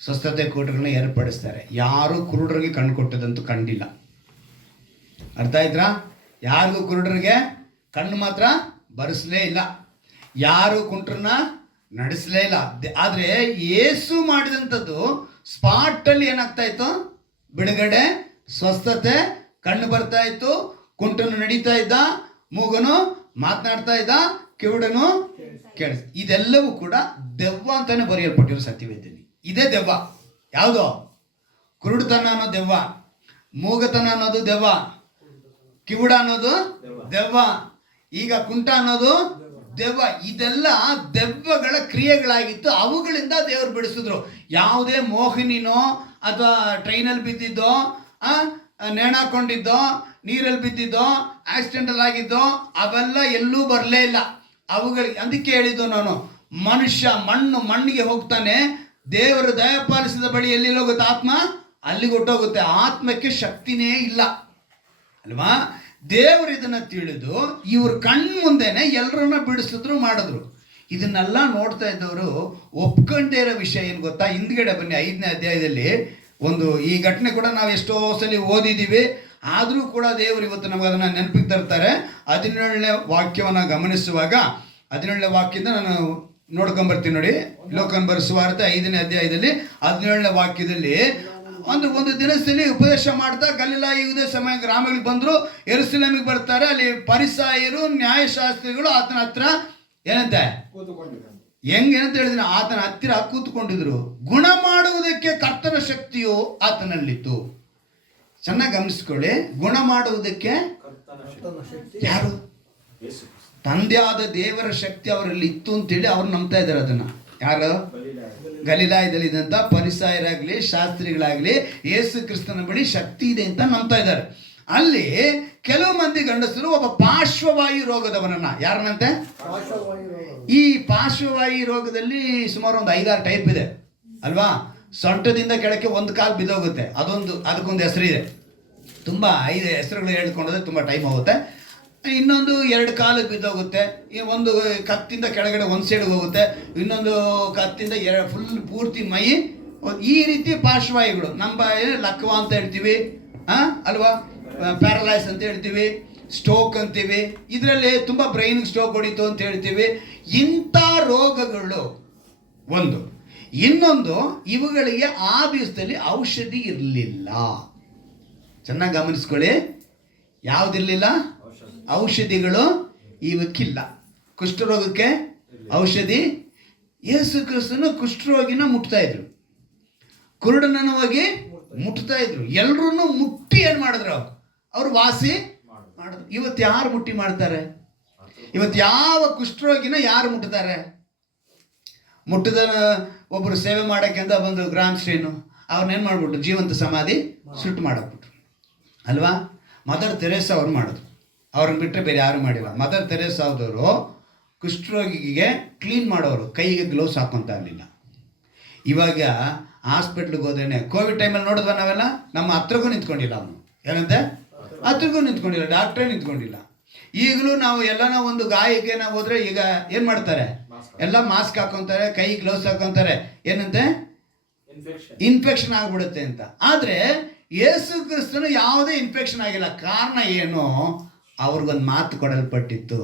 ಸ್ವಸ್ಥತೆ ಕೂಟಗಳನ್ನ ಏರ್ಪಡಿಸ್ತಾರೆ. ಯಾರು ಕುರುಡರಿಗೆ ಕಣ್ಣು ಕೊಟ್ಟದಂತೂ ಕಂಡಿಲ್ಲ. ಅರ್ಥ ಆಯ್ತಾ? ಯಾರಿಗೂ ಕುರುಡರಿಗೆ ಕಣ್ಣು ಮಾತ್ರ ಬರೆಸಲೇ ಇಲ್ಲ, ಯಾರು ಕುಂಟ್ರನ್ನ ನಡೆಸಲೇ ಇಲ್ಲ. ಆದರೆ ಯೇಸು ಮಾಡಿದಂಥದ್ದು ಸ್ಪಾಟಲ್ಲಿ ಏನಾಗ್ತಾ ಇತ್ತು? ಬಿಡುಗಡೆ, ಸ್ವಸ್ಥತೆ, ಕಣ್ಣು ಬರ್ತಾ ಇತ್ತು, ಕುಂಟನು ನಡೀತಾ ಇದ್ದ, ಮೂಗನು ಮಾತನಾಡ್ತಾ ಇದ್ದ, ಕಿವುಡನು ಕೇಳಿಸ್. ಇದೆಲ್ಲವೂ ಕೂಡ ದೆವ್ವ ಅಂತಾನೆ ಬರೆಯಲ್ಪಟ್ಟಿರೋ ಸತ್ಯವೇದನೆ. ಇದೇ ದೆವ್ವ. ಯಾವುದೋ ಕುರುಡುತನ ಅನ್ನೋ ದೆವ್ವ, ಮೂಗತನ ಅನ್ನೋದು ದೆವ್ವ, ಕಿವುಡ ಅನ್ನೋದು ದೆವ್ವ, ಈಗ ಕುಂಟ ಅನ್ನೋದು ದೆವ್ವ. ಇದೆಲ್ಲ ದೆವ್ವಗಳ ಕ್ರಿಯೆಗಳಾಗಿತ್ತು. ಅವುಗಳಿಂದ ದೇವರು ಬಿಡಿಸಿದ್ರು. ಯಾವುದೇ ಮೋಹಿನಿನೋ ಅಥವಾ ಟ್ರೈನಲ್ಲಿ ಬಿದ್ದಿದ್ದೋ, ನೇಣಾಕೊಂಡಿದ್ದೋ, ನೀರಲ್ಲಿ ಬಿದ್ದಿದ್ದೋ, ಆಕ್ಸಿಡೆಂಟಲ್ ಆಗಿದ್ದೋ ಅವೆಲ್ಲ ಎಲ್ಲೂ ಬರಲೇ ಇಲ್ಲ ಅವುಗಳಿಗೆ. ಅದಕ್ಕೆ ಹೇಳಿದ್ದು ನಾನು, ಮನುಷ್ಯ ಮಣ್ಣಿಗೆ ಹೋಗ್ತಾನೆ, ದೇವರು ದಯಪಾಲಿಸಿದ ಬಳಿ ಎಲ್ಲಿ ಹೋಗುತ್ತೆ ಆತ್ಮ? ಅಲ್ಲಿಗೆ ಹೊಟ್ಟೋಗುತ್ತೆ. ಆತ್ಮಕ್ಕೆ ಶಕ್ತಿನೇ ಇಲ್ಲ ಅಲ್ವಾ? ದೇವರು ಇದನ್ನ ತಿಳಿದು ಇವ್ರ ಕಣ್ಣು ಮುಂದೆನೆ ಎಲ್ಲರನ್ನ ಬಿಡಿಸಿದ್ರು, ಮಾಡಿದ್ರು. ಇದನ್ನೆಲ್ಲ ನೋಡ್ತಾ ಇದ್ದವರು ಒಪ್ಕೊಂಡೇ ಇರೋ ವಿಷಯ ಏನು ಗೊತ್ತಾ? ಹಿಂದ್ಗಡೆ ಬನ್ನಿ, 5ನೇ ಅಧ್ಯಾಯದಲ್ಲಿ ಒಂದು ಈ ಘಟನೆ ಕೂಡ ನಾವು ಎಷ್ಟೋ ಸಲ ಓದಿದ್ದೀವಿ. ಆದರೂ ಕೂಡ ದೇವರು ಇವತ್ತು ನಮಗೆ ಅದನ್ನು ನೆನಪಿಗೆ ತರ್ತಾರೆ. 17ನೇ ವಾಕ್ಯವನ್ನು ಗಮನಿಸುವಾಗ 17ನೇ ವಾಕ್ಯದಿಂದ ನಾನು ನೋಡ್ಕೊಂಬರ್ತೀನಿ ನೋಡಿ. ಲೋಕನ್ ಬರೆಸುವಾರ್ತೆ 5ನೇ ಅಧ್ಯಾಯದಲ್ಲಿ 17ನೇ ವಾಕ್ಯದಲ್ಲಿ ಒಂದು ದಿನದಲ್ಲಿ ಉಪದೇಶ ಮಾಡ್ತಾ ಗಲಿಲಾಯ ಯೂದ ಸಮಯ ಗ್ರಾಮಗಳಿಗೆ ಬಂದರು. ಯೆರೂಸಲೇಮಿಗೆ ಬರ್ತಾರೆ. ಅಲ್ಲಿ ಫರಿಸಾಯರು, ನ್ಯಾಯಶಾಸ್ತ್ರಿಗಳು ಆತನ ಹತ್ರ ಏನಂತೆ ಹೆಂಗೇನಂತ ಹೇಳಿದ್ರೆ ಆತನ ಹತ್ತಿರ ಕೂತ್ಕೊಂಡಿದ್ರು. ಗುಣ ಮಾಡುವುದಕ್ಕೆ ಕರ್ತನ ಶಕ್ತಿಯು ಆತನಲ್ಲಿತ್ತು. ಚೆನ್ನಾಗಿ ಗಮನಿಸ್ಕೊಳ್ಳಿ. ಗುಣ ಮಾಡುವುದಕ್ಕೆ ಯಾರು? ತಂದೆಯಾದ ದೇವರ ಶಕ್ತಿ ಅವರಲ್ಲಿ ಇತ್ತು ಅಂತೇಳಿ ಅವ್ರು ನಂಬ್ತಾ ಇದ್ದಾರೆ. ಅದನ್ನ ಯಾರು? ಗಲಿಲಾಯದಲ್ಲಿ ಇದ್ದಂಥ ಫರಿಸಾಯರಾಗ್ಲಿ, ಶಾಸ್ತ್ರಿಗಳಾಗ್ಲಿ, ಯೇಸು ಕ್ರಿಸ್ತನ ಬಳಿ ಶಕ್ತಿ ಇದೆ ಅಂತ ನಂಬ್ತಾ ಇದ್ದಾರೆ. ಅಲ್ಲಿ ಕೆಲವು ಮಂದಿ ಗಂಡಸರು ಒಬ್ಬ ಪಾರ್ಶ್ವವಾಯು ರೋಗದವನನ್ನ, ಯಾರನ್ನಂತೆ? ಈ ಪಾರ್ಶ್ವವಾಯು ರೋಗದಲ್ಲಿ ಸುಮಾರು ಒಂದು 5-6 ಟೈಪ್ ಇದೆ ಅಲ್ವಾ? ಸೊಂಟದಿಂದ ಕೆಳಕ್ಕೆ ಒಂದು ಕಾಲು ಬಿದ್ದೋಗುತ್ತೆ, ಅದಕ್ಕೊಂದು ಹೆಸರಿದೆ. ತುಂಬ 5 ಹೆಸರುಗಳು ಹೇಳ್ಕೊಂಡ್ರೆ ತುಂಬ ಟೈಮ್ ಹೋಗುತ್ತೆ. ಇನ್ನೊಂದು 2 ಕಾಲು ಬಿದ್ದೋಗುತ್ತೆ, ಒಂದು ಕತ್ತಿಂದ ಕೆಳಗಡೆ ಒಂದು ಸೈಡ್ಗೆ ಹೋಗುತ್ತೆ, ಇನ್ನೊಂದು ಕತ್ತಿಂದ ಪೂರ್ತಿ ಮೈ. ಈ ರೀತಿ ಪಾರ್ಶ್ವವಾಯುಗಳು ನಮ್ಮ ಲಕ್ವ ಅಂತ ಹೇಳ್ತೀವಿ ಅಲ್ವಾ? ಪ್ಯಾರಲೈಸ್ ಅಂತ ಹೇಳ್ತೀವಿ, ಸ್ಟ್ರೋಕ್ ಅಂತೀವಿ. ಇದರಲ್ಲಿ ತುಂಬ ಬ್ರೈನ್ಗೆ ಸ್ಟ್ರೋಕ್ ಹೊಡಿತು ಅಂತ ಹೇಳ್ತೀವಿ. ಇಂಥ ರೋಗಗಳು ಒಂದು. ಇನ್ನೊಂದು, ಇವುಗಳಿಗೆ ಆ ದಿವಸದಲ್ಲಿ ಔಷಧಿ ಇರಲಿಲ್ಲ. ಚೆನ್ನಾಗಿ ಗಮನಿಸ್ಕೊಳ್ಳಿ. ಯಾವುದಿರಲಿಲ್ಲ? ಔಷಧಿಗಳು ಇವಕ್ಕಿಲ್ಲ. ಕುಷ್ಠರೋಗಕ್ಕೆ ಔಷಧಿ. ಯೇಸು ಕ್ರಿಸ್ತನು ಕುಷ್ಠರೋಗಿನ ಮುಟ್ತಾ ಇದ್ರು. ಕುರುಡನನ್ನು ಹೋಗಿ ಮುಟ್ತಾ ಇದ್ರು. ಎಲ್ರೂ ಮುಟ್ಟಿ ಏನು ಮಾಡಿದ್ರು? ಅವ್ರು ವಾಸಿ ಮಾಡಿದ್ರು. ಇವತ್ತು ಯಾರು ಮುಟ್ಟಿ ಮಾಡ್ತಾರೆ? ಇವತ್ತು ಯಾವ ಕುಷ್ಠರೋಗಿನ ಯಾರು ಮುಟ್ತಾರೆ? ಮುಟ್ಟದ ಒಬ್ಬರು ಸೇವೆ ಮಾಡೋಕ್ಕೆ ಅಂತ ಬಂದು ಗ್ರಾಮಶ್ರೀನು ಅವ್ರನ್ನೇನು ಮಾಡ್ಬಿಟ್ರು? ಜೀವಂತ ಸಮಾಧಿ ಸುಟ್ಟು ಮಾಡಕ್ಬಿಟ್ರು ಅಲ್ವಾ? ಮದರ್ ತೆರೇಸಾ ಅವ್ರು ಮಾಡಿದ್ರು. ಅವ್ರನ್ನ ಬಿಟ್ಟರೆ ಬೇರೆ ಯಾರು ಮಾಡಿಲ್ಲ. ಮದರ್ ತೆರೇಸಾ ಆದವರು ಕುಷ್ಠರೋಗಿಗೆ ಕ್ಲೀನ್ ಮಾಡೋರು, ಕೈಗೆ ಗ್ಲೌಸ್ ಹಾಕೊಂತ ಇರಲಿಲ್ಲ. ಇವಾಗ ಹಾಸ್ಪಿಟ್ಲಿಗೆ ಹೋದ್ರೇನೆ ಕೋವಿಡ್ ಟೈಮಲ್ಲಿ ನೋಡಿದ್ವ ನಾವೆಲ್ಲ, ನಮ್ಮ ಹತ್ರಗೂ ನಿಂತ್ಕೊಂಡಿಲ್ಲ. ಅವನು ಏನಂತೆ ಹತ್ರಗೂ ನಿಂತ್ಕೊಂಡಿಲ್ಲ, ಡಾಕ್ಟ್ರೇ ನಿಂತ್ಕೊಂಡಿಲ್ಲ. ಈಗಲೂ ನಾವು ಎಲ್ಲನ ಒಂದು ಗಾಯಕ್ಕೆ ನಾವು ಹೋದ್ರೆ ಈಗ ಏನು ಮಾಡ್ತಾರೆ? ಎಲ್ಲ ಮಾಸ್ಕ್ ಹಾಕೊಂತಾರೆ, ಕೈ ಗ್ಲೌಸ್ ಹಾಕೊಂತಾರೆ. ಏನಂತೆ? ಇನ್ಫೆಕ್ಷನ್ ಆಗ್ಬಿಡುತ್ತೆ ಅಂತ. ಆದರೆ ಯೇಸು ಕ್ರಿಸ್ತನು ಯಾವುದೇ ಇನ್ಫೆಕ್ಷನ್ ಆಗಿಲ್ಲ. ಕಾರಣ ಏನು? ಅವ್ರಿಗೊಂದು ಮಾತು ಕೊಡಲ್ಪಟ್ಟಿತ್ತು,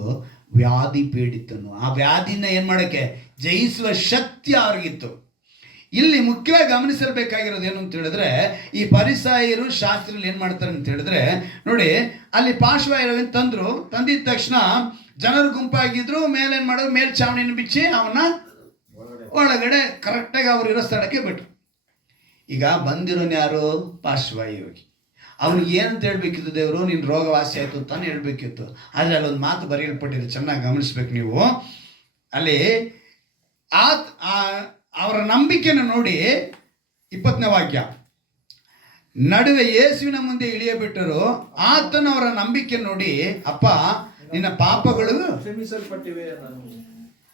ವ್ಯಾಧಿ ಪೀಡಿತನು. ಆ ವ್ಯಾಧಿನ ಏನು ಮಾಡೋಕ್ಕೆ? ಜಯಿಸುವ ಶಕ್ತಿ ಅವ್ರಿಗಿತ್ತು. ಇಲ್ಲಿ ಮುಖ್ಯವಾಗಿ ಗಮನಿಸಬೇಕಾಗಿರೋದು ಏನು ಅಂತ ಹೇಳಿದ್ರೆ, ಈ ಫರಿಸಾಯರು ಶಾಸ್ತ್ರಿಗಳು ಏನು ಮಾಡ್ತಾರೆ ಅಂತ ಹೇಳಿದ್ರೆ, ನೋಡಿ ಅಲ್ಲಿ ಪಾರ್ಶ್ವವಾಯುವನ್ನು ತಂದಿದ ತಕ್ಷಣ ಜನರು ಗುಂಪಾಗಿದ್ರು. ಮೇಲೇನು ಮಾಡೋದು? ಮೇಲ್ಛಾವಣಿಯನ್ನು ಬಿಚ್ಚಿ ಅವನ್ನ ಒಳಗಡೆ ಕರೆಕ್ಟಾಗಿ ಅವ್ರು ಇರೋ ಸ್ಥಳಕ್ಕೆ ಬಿಟ್ರು. ಈಗ ಬಂದಿರೋನು ಯಾರು? ಪಾರ್ಶ್ವವಾಯುವಾಗಿ. ಅವ್ನಿಗೆ ಏನಂತ ಹೇಳ್ಬೇಕಿತ್ತು? ದೇವರು ನಿನ್ನ ರೋಗ ವಾಸಿ ಆಯಿತು ಅಂತಾನೆ ಹೇಳ್ಬೇಕಿತ್ತು. ಆದರೆ ಅಲ್ಲೊಂದು ಮಾತು ಬರೆಯಲ್ಪಟ್ಟಿದೆ, ಚೆನ್ನಾಗಿ ಗಮನಿಸ್ಬೇಕು ನೀವು. ಅಲ್ಲಿ ಅವರ ನಂಬಿಕೆಯನ್ನು ನೋಡಿ, 20ನೇ ವಾಕ್ಯ, ನಡುವೆ ಯೇಸುವಿನ ಮುಂದೆ ಇಳಿಯಬಿಟ್ಟರು. ಆತನ ಅವರ ನಂಬಿಕೆ ನೋಡಿ, ಅಪ್ಪ ನಿನ್ನ ಪಾಪಗಳು ಕ್ಷಮಿಸಲ್ಪಟ್ಟಿವೆ.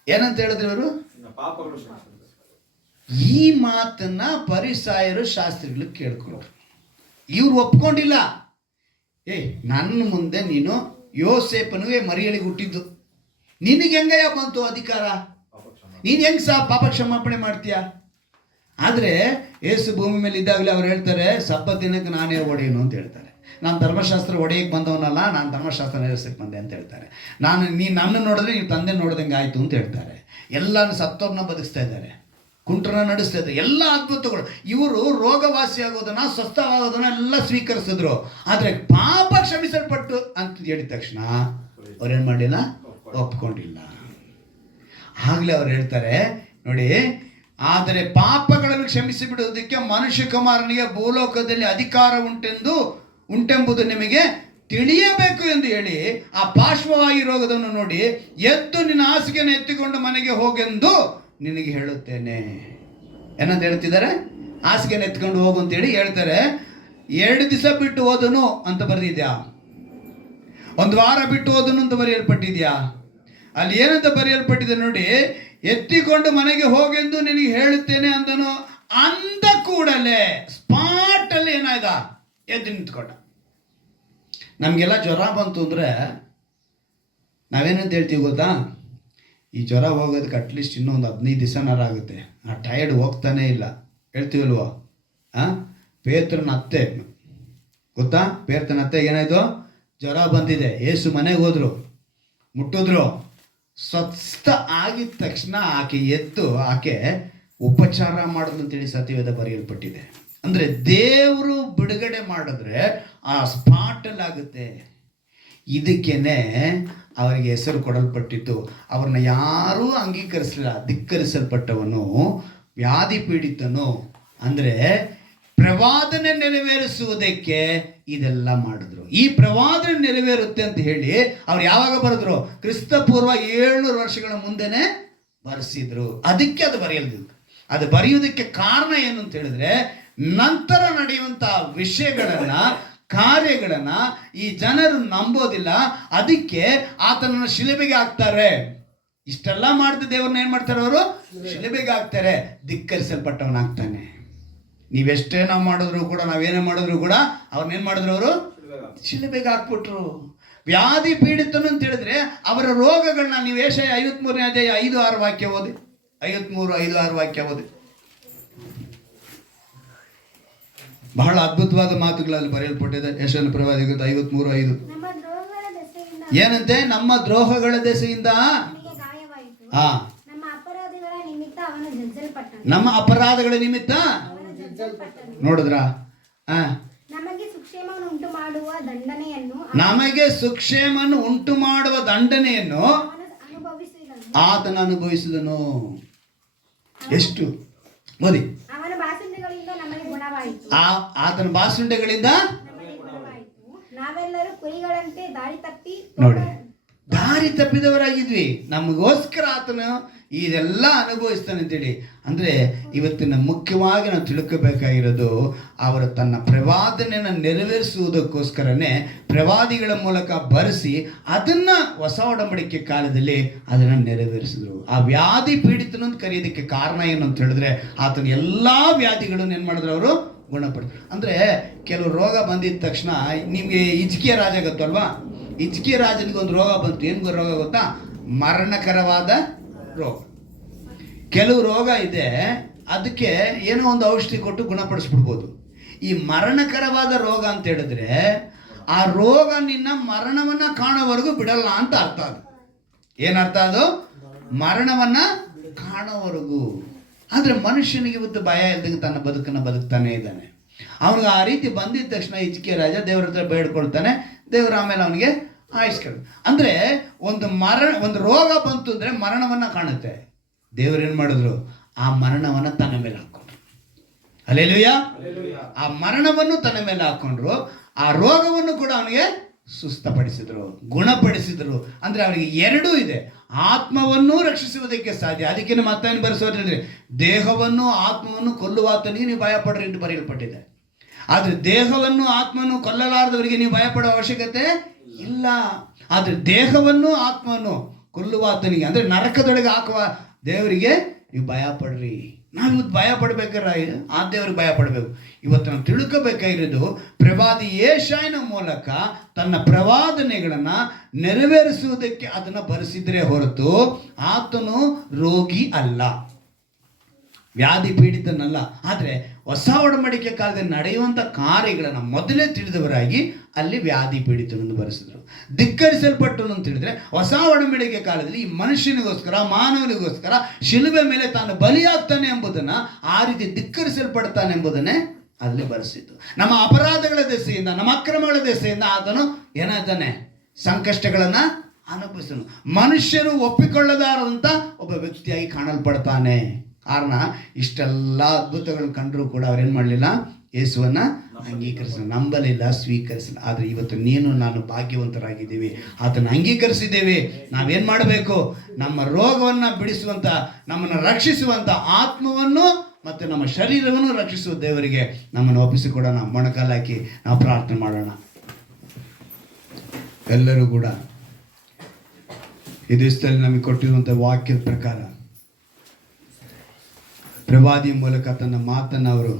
ಏನಂತ ಹೇಳಿದ್ರು ಇವರು? ಪಾಪಗಳು. ಈ ಮಾತನ್ನ ಫರಿಸಾಯರು ಶಾಸ್ತ್ರಿಗಳು ಕೇಳ್ಕೊಂಡ್ರು. ಇವ್ರು ಒಪ್ಕೊಂಡಿಲ್ಲ. ನನ್ನ ಮುಂದೆ ನೀನು ಯೋಸೇಪನಿಗೆ ಮರಿಯಳಿಗೆ ಹುಟ್ಟಿದ್ದು, ನಿನಗೆ ಹೆಂಗಯ್ಯ ಬಂತು ಅಧಿಕಾರ? ನೀನು ಹೆಂಗೆ ಪಾಪ ಕ್ಷಮಾಪಣೆ ಮಾಡ್ತೀಯ? ಆದರೆ ಯೇಸು ಭೂಮಿ ಮೇಲೆ ಇದ್ದಾಗಲೇ ಅವ್ರು ಹೇಳ್ತಾರೆ, ಸಬ್ಬತ್ ದಿನಕ್ಕೆ ನಾನೇ ಒಡೆಯನು ಅಂತ ಹೇಳ್ತಾರೆ. ನಾನು ಧರ್ಮಶಾಸ್ತ್ರ ಒಡೆಯಕ್ಕೆ ಬಂದವನಲ್ಲ, ನಾನು ಧರ್ಮಶಾಸ್ತ್ರ ನೆರವೇರಿಸಕ್ಕೆ ಬಂದೆ ಅಂತ ಹೇಳ್ತಾರೆ. ನೀನು ನನ್ನ ನೋಡಿದ್ರೆ ನೀವು ತಂದೆ ನೋಡ್ದಂಗೆ ಆಯಿತು ಅಂತ ಹೇಳ್ತಾರೆ. ಎಲ್ಲನೂ ಸತ್ತೋರ್ನ ಬದುಕಿಸ್ತಾ ಇದ್ದಾರೆ, ಕುಂಟ್ರನ್ನ ನಡೆಸ್ತಾ ಇದ್ದಾರೆ, ಎಲ್ಲ ಅದ್ಭುತಗಳು. ಇವರು ರೋಗವಾಸಿ ಆಗೋದನ್ನ, ಸ್ವಸ್ಥವಾಗೋದನ್ನ ಎಲ್ಲ ಸ್ವೀಕರಿಸಿದ್ರು. ಆದರೆ ಪಾಪ ಕ್ಷಮಿಸಲ್ಪಟ್ಟು ಅಂತ ಹೇಳಿದ ತಕ್ಷಣ ಅವ್ರೇನು ಮಾಡಲಿಲ್ಲ? ಒಪ್ಕೊಂಡಿಲ್ಲ. ಆಗಲೇ ಅವ್ರು ಹೇಳ್ತಾರೆ ನೋಡಿ, ಆದರೆ ಪಾಪಗಳನ್ನು ಕ್ಷಮಿಸಿ ಬಿಡುವುದಕ್ಕೆ ಮನುಷ್ಯ ಕುಮಾರನಿಗೆ ಭೂಲೋಕದಲ್ಲಿ ಅಧಿಕಾರ ಉಂಟೆಂಬುದು ನಿಮಗೆ ತಿಳಿಯಬೇಕು ಎಂದು ಹೇಳಿ, ಆ ಪಾರ್ಶ್ವವಾಯು ರೋಗದನ್ನು ನೋಡಿ, ಎದ್ದು ನಿನ್ನ ಹಾಸಿಗೆಯನ್ನು ಎತ್ತಿಕೊಂಡು ಮನೆಗೆ ಹೋಗೆಂದು ನಿನಗೆ ಹೇಳುತ್ತೇನೆ. ಏನಂತ ಹೇಳ್ತಿದ್ದಾರೆ? ಹಾಸಿಗೆಯನ್ನು ಎತ್ಕೊಂಡು ಹೋಗು ಅಂತೇಳಿ ಹೇಳ್ತಾರೆ. 2 ದಿವಸ ಬಿಟ್ಟು ಹೋದನು ಅಂತ ಬರೆದಿದ್ಯಾ? 1 ವಾರ ಬಿಟ್ಟು ಹೋದನು ಅಂತ ಬರೆಯಲ್ಪಟ್ಟಿದ್ಯಾ? ಅಲ್ಲಿ ಏನಂತ ಬರೆಯಲ್ಪಟ್ಟಿದೆ ನೋಡಿ, ಎತ್ತಿಕೊಂಡು ಮನೆಗೆ ಹೋಗೆಂದು ನಿನಗೆ ಹೇಳುತ್ತೇನೆ ಅಂದನು. ಅಂದ ಕೂಡಲೇ ಸ್ಪಾಟ್ ಅಲ್ಲಿ ಏನಾಯ್ದ? ಎದ್ದು ನಿಂತ್ಕೊಂಡ. ನಮಗೆಲ್ಲ ಜ್ವರ ಬಂತು ಅಂದರೆ ನಾವೇನಂತ ಹೇಳ್ತೀವಿ ಗೊತ್ತಾ? ಈ ಜ್ವರ ಹೋಗೋದಕ್ಕೆ ಅಟ್ಲೀಸ್ಟ್ ಇನ್ನೊಂದು 15 ದಿವಸನಾರು ಆಗುತ್ತೆ, ಆ ಟಯರ್ಡ್ ಹೋಗ್ತಾನೇ ಇಲ್ಲ ಹೇಳ್ತೀವಲ್ವ? ಪೇತ್ರನ ಅತ್ತೆ ಗೊತ್ತಾ? ಪೇತ್ರನ ಅತ್ತೆ ಏನಾಯ್ತು? ಜ್ವರ ಬಂದಿದೆ. ಯೇಸು ಮನೆಗೆ ಹೋದ್ರು, ಮುಟ್ಟಿದ್ರು, ಸ್ವಸ್ಥ ಆಗಿದ ತಕ್ಷಣ ಆಕೆ ಎದ್ದು ಆಕೆ ಉಪಚಾರ ಮಾಡೋದು ಅಂತೇಳಿ ಸತ್ಯವೇದ ಬರೆಯಲ್ಪಟ್ಟಿದೆ. ಅಂದರೆ ದೇವರು ಬಿಡುಗಡೆ ಮಾಡಿದ್ರೆ ಆ ಸ್ಪಾಟಲ್ಲಿ ಆಗುತ್ತೆ. ಇದಕ್ಕೇನೆ ಅವರಿಗೆ ಹೆಸರು ಕೊಡಲ್ಪಟ್ಟಿತ್ತು. ಅವ್ರನ್ನ ಯಾರೂ ಅಂಗೀಕರಿಸಲಿಲ್ಲ. ಧಿಕ್ಕರಿಸಲ್ಪಟ್ಟವನು, ವ್ಯಾಧಿ ಪೀಡಿತನು. ಅಂದರೆ ಪ್ರವಾದನೆ ನೆರವೇರಿಸುವುದಕ್ಕೆ ಇದೆಲ್ಲ ಮಾಡಿದ್ರು. ಈ ಪ್ರವಾದನೆ ನೆರವೇರುತ್ತೆ ಅಂತ ಹೇಳಿ ಅವ್ರು ಯಾವಾಗ ಬರೆದ್ರು? ಕ್ರಿಸ್ತಪೂರ್ವ 700 ವರ್ಷಗಳ ಮುಂದೆನೆ ಬರೆಸಿದ್ರು. ಅದಕ್ಕೆ ಅದು ಬರೆಯಲ್ದಿಲ್ಲ. ಅದು ಬರೆಯುವುದಕ್ಕೆ ಕಾರಣ ಏನು ಅಂತ ಹೇಳಿದ್ರೆ, ನಂತರ ನಡೆಯುವಂಥ ವಿಷಯಗಳನ್ನ, ಕಾರ್ಯಗಳನ್ನ ಈ ಜನರು ನಂಬೋದಿಲ್ಲ. ಅದಕ್ಕೆ ಆತನನ್ನು ಶಿಲುಬೆಗೆ ಹಾಕ್ತಾರೆ. ಇಷ್ಟೆಲ್ಲ ಮಾಡಿದ ದೇವ್ರನ್ನ ಏನ್ ಮಾಡ್ತಾರೆ? ಅವರು ಶಿಲುಬೆಗೆ ಹಾಕ್ತಾರೆ. ಧಿಕ್ಕರಿಸಲ್ಪಟ್ಟವನಾಗ್ತಾನೆ. ನೀವೆಷ್ಟೇ ನಾವು ಮಾಡಿದ್ರು ಕೂಡ, ನಾವೇನೇ ಮಾಡಿದ್ರು ಕೂಡ ಅವ್ರನ್ನೇನು ಮಾಡಿದ್ರು? ಅವರು ಶಿಲುಬೆಗೆ ಹಾಕ್ಬಿಟ್ರು. ವ್ಯಾಧಿ ಪೀಡಿತನು ಅಂತ ಹೇಳಿದ್ರೆ ಅವರ ರೋಗಗಳನ್ನ ನೀವು ಯೆಶಾಯ 53ನೇ ಅಧ್ಯಾಯ 5-6 ವಾಕ್ಯ ಓದಿ. 53:5-6 ವಾಕ್ಯ ಓದಿ. ಬಹಳ ಅದ್ಭುತವಾದ ಮಾತುಗಳಲ್ಲಿ ಬರೆಯಲ್ಪಟ್ಟಿದೆ. ಯೆಶಾಯನ ಪ್ರವಾದಿ 53:5 ಏನಂತೆ? ನಮ್ಮ ದ್ರೋಹಗಳ ದೆಸೆಯಿಂದ ನಮ್ಮ ಅಪರಾಧಗಳ ನಿಮಿತ್ತ ನೋಡಿದ್ರ? ನಮಗೆ ಸುಕ್ಷೇಮವನ್ನು ಉಂಟು ಮಾಡುವ ದಂಡನೆಯನ್ನು ಆತನ ಅನುಭವಿಸಿದನು. ಎಷ್ಟು ಓದಿ? ಆತನ ಬಾಸುಂಡೆಗಳಿಂದ ನಮಗೆ ಗುಣವಾಯಿತು. ನಾವೆಲ್ಲರೂ ಕುರಿಗಳಂತೆ ದಾರಿ ತಪ್ಪಿ ನೋಡಿ, ದಾರಿ ತಪ್ಪಿದವರಾಗಿದ್ವಿ, ನಮಗೋಸ್ಕರ ಆತನು ಇದೆಲ್ಲ ಅನುಭವಿಸ್ತಾನೆ ಅಂತೇಳಿ. ಅಂದರೆ ಇವತ್ತಿನ ಮುಖ್ಯವಾಗಿ ನಾವು ತಿಳ್ಕೋಬೇಕಾಗಿರೋದು, ಅವರು ತನ್ನ ಪ್ರವಾದನೆಯನ್ನು ನೆರವೇರಿಸುವುದಕ್ಕೋಸ್ಕರನೇ ಪ್ರವಾದಿಗಳ ಮೂಲಕ ಬರೆಸಿ ಅದನ್ನು ಹೊಸ ಒಡಂಬಡಿಕೆ ಕಾಲದಲ್ಲಿ ಅದನ್ನು ನೆರವೇರಿಸಿದ್ರು. ಆ ವ್ಯಾಧಿ ಪೀಡಿತನು ಅಂತ ಕರೆಯೋದಕ್ಕೆ ಕಾರಣ ಏನು ಅಂತ ಹೇಳಿದ್ರೆ, ಆತನ ಎಲ್ಲ ವ್ಯಾಧಿಗಳನ್ನು ಏನು ಮಾಡಿದ್ರು, ಅವರು ಗುಣಪಡಿಸಿದ್ರು. ಅಂದರೆ ಕೆಲವು ರೋಗ ಬಂದಿದ್ದ ತಕ್ಷಣ, ನಿಮಗೆ ಹಿಜ್ಕೀಯ ರಾಜ ಗೊತ್ತಲ್ವಾ, ಹಿಜ್ಕೀಯ ರಾಜನಿಗೆ ಒಂದು ರೋಗ ಬಂತು. ಏನು ರೋಗ ಗೊತ್ತಾ? ಮರಣಕರವಾದ ರೋಗ. ಕೆಲವು ರೋಗ ಇದೆ, ಅದಕ್ಕೆ ಏನೋ ಒಂದು ಔಷಧಿ ಕೊಟ್ಟು ಗುಣಪಡಿಸ್ಬಿಡ್ಬೋದು. ಈ ಮರಣಕರವಾದ ರೋಗ ಅಂತ ಹೇಳಿದ್ರೆ, ಆ ರೋಗ ನಿನ್ನ ಮರಣವನ್ನ ಕಾಣೋವರೆಗೂ ಬಿಡಲ್ಲ ಅಂತ ಅರ್ಥ. ಅದು ಏನರ್ಥ? ಅದು ಮರಣವನ್ನ ಕಾಣೋವರೆಗೂ. ಆದರೆ ಮನುಷ್ಯನಿಗೆ ಇವತ್ತು ಭಯ ಇಲ್ದಂಗೆ ತನ್ನ ಬದುಕನ್ನು ಬದುಕ್ತಾನೆ ಇದ್ದಾನೆ. ಅವನಿಗೆ ಆ ರೀತಿ ಬಂದಿದ್ದ ತಕ್ಷಣ ಹಿಜ್ಕೀಯ ರಾಜ ದೇವ್ರ ಹತ್ರ ಬೇಡ್ಕೊಳ್ತಾನೆ, ದೇವ್ರ ಆಮೇಲೆ ಅವನಿಗೆ ಆಯುಷ್ಕರ. ಅಂದರೆ ಒಂದು ರೋಗ ಬಂತು ಅಂದರೆ ಮರಣವನ್ನು ಕಾಣುತ್ತೆ. ದೇವ್ರು ಏನು ಮಾಡಿದ್ರು? ಆ ಮರಣವನ್ನು ತನ್ನ ಮೇಲೆ ಹಾಕ್ಕೊಂಡ್ರು. ಹಲ್ಲೆಲೂಯಾ. ಆ ಮರಣವನ್ನು ತನ್ನ ಮೇಲೆ ಹಾಕ್ಕೊಂಡ್ರು. ಆ ರೋಗವನ್ನು ಕೂಡ ಅವನಿಗೆ ಸುಸ್ಥಪಡಿಸಿದ್ರು, ಗುಣಪಡಿಸಿದ್ರು. ಅಂದರೆ ಅವನಿಗೆ ಎರಡೂ ಇದೆ. ಆತ್ಮವನ್ನು ರಕ್ಷಿಸುವುದಕ್ಕೆ ಸಾಧ್ಯ. ಅದಕ್ಕೆ ಮತ್ತೇನು ಬರೆಸೋದ್ರಿ, ದೇಹವನ್ನು ಆತ್ಮವನ್ನು ಕೊಲ್ಲುವಾತನಿಗೆ ನೀವು ಭಯಪಡ್ರಿ ಎಂದು ಬರೆಯಲ್ಪಟ್ಟಿದೆ. ಆದರೆ ದೇಹವನ್ನು ಆತ್ಮವನ್ನು ಕೊಲ್ಲಲಾರದವರಿಗೆ ನೀವು ಭಯಪಡುವ ಅವಶ್ಯಕತೆ ಇಲ್ಲ. ಆದರೆ ದೇಹವನ್ನು ಆತ್ಮವನ್ನು ಕೊಲ್ಲುವಾತನಿಗೆ, ಅಂದರೆ ನರಕದೊಳಗೆ ಹಾಕುವ ದೇವರಿಗೆ ನೀವು ಭಯಪಡ್ರಿ. ನಾವು ಇವತ್ತು ಭಯ ಪಡ್ಬೇಕಾದ್ರೆ ಆ ದೇವ್ರಿಗೆ ಭಯ ಪಡಬೇಕು. ಇವತ್ತು ನಾವು ತಿಳ್ಕೋಬೇಕಾಗಿರೋದು, ಪ್ರವಾದಿ ಯೆಶಾಯನ ಮೂಲಕ ತನ್ನ ಪ್ರವಾದನೆಗಳನ್ನು ನೆರವೇರಿಸುವುದಕ್ಕೆ ಅದನ್ನು ಬರೆಸಿದ್ರೆ ಹೊರತು ಆತನು ರೋಗಿ ಅಲ್ಲ, ವ್ಯಾಧಿ ಪೀಡಿತನಲ್ಲ. ಆದರೆ ಹೊಸ ಒಡಂಬಡಿಕೆ ಕಾಲದಲ್ಲಿ ನಡೆಯುವಂಥ ಕಾರ್ಯಗಳನ್ನು ಮೊದಲೇ ತಿಳಿದವರಾಗಿ ಅಲ್ಲಿ ವ್ಯಾಧಿ ಪೀಡಿತನನ್ನು ಬರೆಸಿದ್ರು. ಧಿಕ್ಕರಿಸಲ್ಪಟ್ಟನು ಅಂತ ಹೇಳಿದ್ರೆ, ಹೊಸ ಒಡಂಬಡಿಕೆ ಕಾಲದಲ್ಲಿ ಈ ಮನುಷ್ಯನಿಗೋಸ್ಕರ, ಮಾನವನಿಗೋಸ್ಕರ ಶಿಲುಬೆ ಮೇಲೆ ತಾನು ಬಲಿಯಾಗ್ತಾನೆ ಎಂಬುದನ್ನು, ಆ ರೀತಿ ಧಿಕ್ಕರಿಸಲ್ಪಡ್ತಾನೆ ಎಂಬುದನ್ನೇ ಅಲ್ಲಿ ಬರೆಸಿದ್ದು. ನಮ್ಮ ಅಪರಾಧಗಳ ದೆಸೆಯಿಂದ, ನಮ್ಮ ಅಕ್ರಮಗಳ ದೆಸೆಯಿಂದ ಆತನು ಏನಾಗ್ತಾನೆ? ಸಂಕಷ್ಟಗಳನ್ನು ಅನುಭವಿಸನು. ಮನುಷ್ಯರು ಒಪ್ಪಿಕೊಳ್ಳದಾರಂಥ ಒಬ್ಬ ವ್ಯಕ್ತಿಯಾಗಿ ಕಾಣಲ್ಪಡ್ತಾನೆ. ಕಾರಣ, ಇಷ್ಟೆಲ್ಲ ಅದ್ಭುತಗಳು ಕಂಡರೂ ಕೂಡ ಅವ್ರೇನು ಮಾಡಲಿಲ್ಲ? ಯೇಸುವನ್ನು ಅಂಗೀಕರಿಸಲು ನಂಬಲಿಲ್ಲ, ಸ್ವೀಕರಿಸಲಿಲ್ಲ. ಆದರೆ ಇವತ್ತು ನೀನು ನಾನು ಭಾಗ್ಯವಂತರಾಗಿದ್ದೀವಿ, ಆತನ ಅಂಗೀಕರಿಸಿದ್ದೇವೆ. ನಾವೇನು ಮಾಡಬೇಕು? ನಮ್ಮ ರೋಗವನ್ನು ಬಿಡಿಸುವಂಥ, ನಮ್ಮನ್ನು ರಕ್ಷಿಸುವಂಥ ಆತ್ಮವನ್ನು ಮತ್ತು ನಮ್ಮ ಶರೀರವನ್ನು ರಕ್ಷಿಸುವ ದೇವರಿಗೆ ನಮ್ಮನ್ನು ಒಪ್ಪಿಸಿಕೊಡೋಣ. ಮೊಣಕಾಲಾಕಿ ನಾವು ಪ್ರಾರ್ಥನೆ ಮಾಡೋಣ. ಎಲ್ಲರೂ ಕೂಡ ಈ ದಿವಸದಲ್ಲಿ ನಮಗೆ ಕೊಟ್ಟಿರುವಂಥ ವಾಕ್ಯದ ಪ್ರಕಾರ ಪ್ರವಾದಿ ಮೂಲಕ ತನ್ನ ಮಾತನ್ನು ಅವರು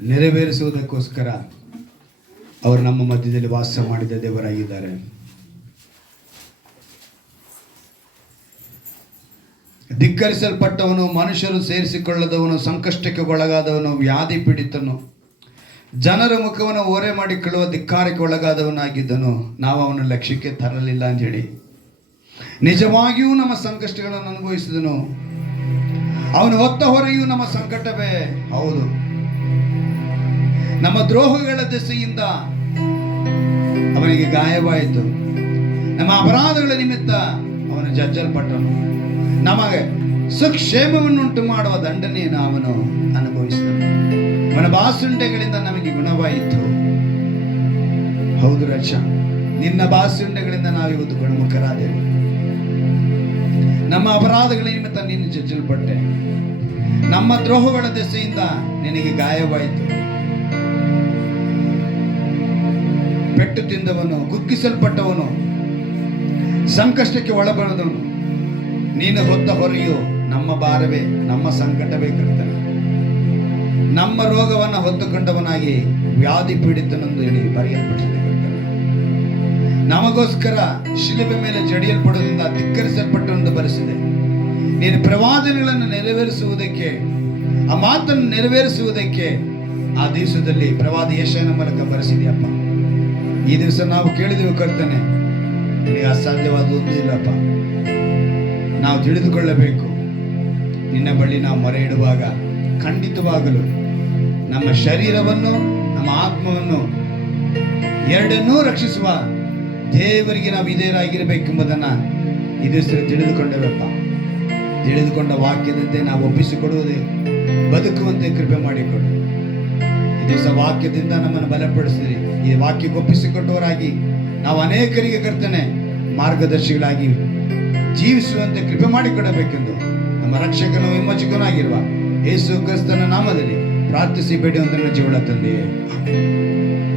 ನೆರವೇರಿಸುವುದಕ್ಕೋಸ್ಕರ ಅವರು ನಮ್ಮ ಮಧ್ಯದಲ್ಲಿ ವಾಸ ಮಾಡಿದ ದೇವರಾಗಿದ್ದಾರೆ. ಧಿಕ್ಕರಿಸಲ್ಪಟ್ಟವನು, ಮನುಷ್ಯರು ಸೇರಿಸಿಕೊಳ್ಳದವನು, ಸಂಕಷ್ಟಕ್ಕೆ ಒಳಗಾದವನು, ವ್ಯಾಧಿ ಪೀಡಿತನು, ಜನರ ಮುಖವನ್ನು ಓರೆ ಮಾಡಿಕೊಳ್ಳುವ ಧಿಕ್ಕಾರಕ್ಕೆ ಒಳಗಾದವನಾಗಿದ್ದನು. ನಾವು ಅವನ ಲಕ್ಷ್ಯಕ್ಕೆ ತರಲಿಲ್ಲ ಅಂತೇಳಿ ನಿಜವಾಗಿಯೂ ನಮ್ಮ ಸಂಕಷ್ಟಗಳನ್ನು ಅನುಭವಿಸಿದನು. ಅವನು ಹೊತ್ತ ಹೊರೆಯೂ ನಮ್ಮ ಸಂಕಟವೇ ಹೌದು. ನಮ್ಮ ದ್ರೋಹಗಳ ದೆಸೆಯಿಂದ ಅವನಿಗೆ ಗಾಯವಾಯಿತು, ನಮ್ಮ ಅಪರಾಧಗಳ ನಿಮಿತ್ತ ಅವನು ಜಜ್ಜಲ್ಪಟ್ಟನು. ನಮಗೆ ಸುಕ್ಷೇಮವನ್ನುಂಟು ಮಾಡುವ ದಂಡನೆಯನ್ನು ಅವನು ಅನುಭವಿಸಿದನು. ಅವನ ಬಾಸುಂಡೆಗಳಿಂದ ನಮಗೆ ಗುಣವಾಯಿತು. ಹೌದು ರಕ್ಷ, ನಿನ್ನ ಬಾಸುಂಡೆಗಳಿಂದ ನಾವಿವತ್ತು ಗುಣಮುಖರಾದೆವು. ನಮ್ಮ ಅಪರಾಧಗಳ ನಿಮಿತ್ತ ನೀನು ಜಜ್ಜಲ್ಪಟ್ಟೆ, ನಮ್ಮ ದ್ರೋಹಗಳ ದೆಸೆಯಿಂದ ನಿನಗೆ ಗಾಯವಾಯಿತು. ಪೆಟ್ಟು ತಿಂದವನು, ಕುಗ್ಗಿಸಲ್ಪಟ್ಟವನು, ಸಂಕಷ್ಟಕ್ಕೆ ಒಳಬರದವನು, ನೀನು ಹೊತ್ತ ಹೊರೆಯು ನಮ್ಮ ಭಾರವೇ, ನಮ್ಮ ಸಂಕಟವೇ ಕರ್ತನೆ. ನಮ್ಮ ರೋಗವನ್ನು ಹೊತ್ತುಕೊಂಡವನಾಗಿ ವ್ಯಾಧಿ ಪೀಡಿತನೆಂದು ಹೇಳಿ ಬರೆಯಲ್ಪಟ್ಟಿದೆ ಕರ್ತನೆ. ನಮಗೋಸ್ಕರ ಶಿಲುಬೆ ಮೇಲೆ ಜಡಿಯಲ್ಪಡುವುದರಿಂದ ಧಿಕ್ಕರಿಸಲ್ಪಟ್ಟೆಂದು ಬರೆಸಿದೆ. ನೀನು ಪ್ರವಾದನೆಗಳನ್ನು ನೆರವೇರಿಸುವುದಕ್ಕೆ, ಆ ಮಾತನ್ನು ನೆರವೇರಿಸುವುದಕ್ಕೆ ಆ ದಿವಸದಲ್ಲಿ ಪ್ರವಾದಿ ಯೆಶಾಯನ ಮೂಲಕ ಬರೆಸಿದೆಯಪ್ಪ. ಈ ದಿವಸ ನಾವು ಕೇಳಿದೆವು ಕರ್ತನೆ, ನಿನಗೆ ಅಸಾಧ್ಯವಾದ ಒಂದು ಇಲ್ಲಪ್ಪ. ನಾವು ತಿಳಿದುಕೊಳ್ಳಬೇಕು, ನಿನ್ನ ಬಳಿ ನಾವು ಮೊರೆ ಇಡುವಾಗ ಖಂಡಿತವಾಗಲು ನಮ್ಮ ಶರೀರವನ್ನು, ನಮ್ಮ ಆತ್ಮವನ್ನು ಎರಡನ್ನೂ ರಕ್ಷಿಸುವ ದೇವರಿಗೆ ನಾವು ವಿಧೇಯರಾಗಿರಬೇಕೆಂಬುದನ್ನು ಈ ದಿವಸ ತಿಳಿದುಕೊಂಡೇವಪ್ಪ. ತಿಳಿದುಕೊಂಡ ವಾಕ್ಯದಂತೆ ನಾವು ಒಪ್ಪಿಸಿಕೊಡುವುದೇ ಬದುಕುವಂತೆ ಕೃಪೆ ಮಾಡಿಕೊಡು. ದಿವಸ ವಾಕ್ಯದಿಂದ ನಮ್ಮನ್ನು ಬಲಪಡಿಸಿರಿ. ಈ ವಾಕ್ಯ ಒಪ್ಪಿಸಿಕೊಟ್ಟವರಾಗಿ ನಾವು ಅನೇಕರಿಗೆ ಕರ್ತನೆ ಮಾರ್ಗದರ್ಶಿಗಳಾಗಿ ಜೀವಿಸುವಂತೆ ಕೃಪೆ ಮಾಡಿಕೊಡಬೇಕೆಂದು ನಮ್ಮ ರಕ್ಷಕನು ವಿಮೋಚಕನೂ ಆಗಿರುವ ಯೇಸು ಕ್ರಿಸ್ತನ ನಾಮದಲ್ಲಿ ಪ್ರಾರ್ಥಿಸಿ ಬೇಡಿ ಒಂದು ಜೀವಳ ತಂದೆಯೇ, ಆಮೆನ್.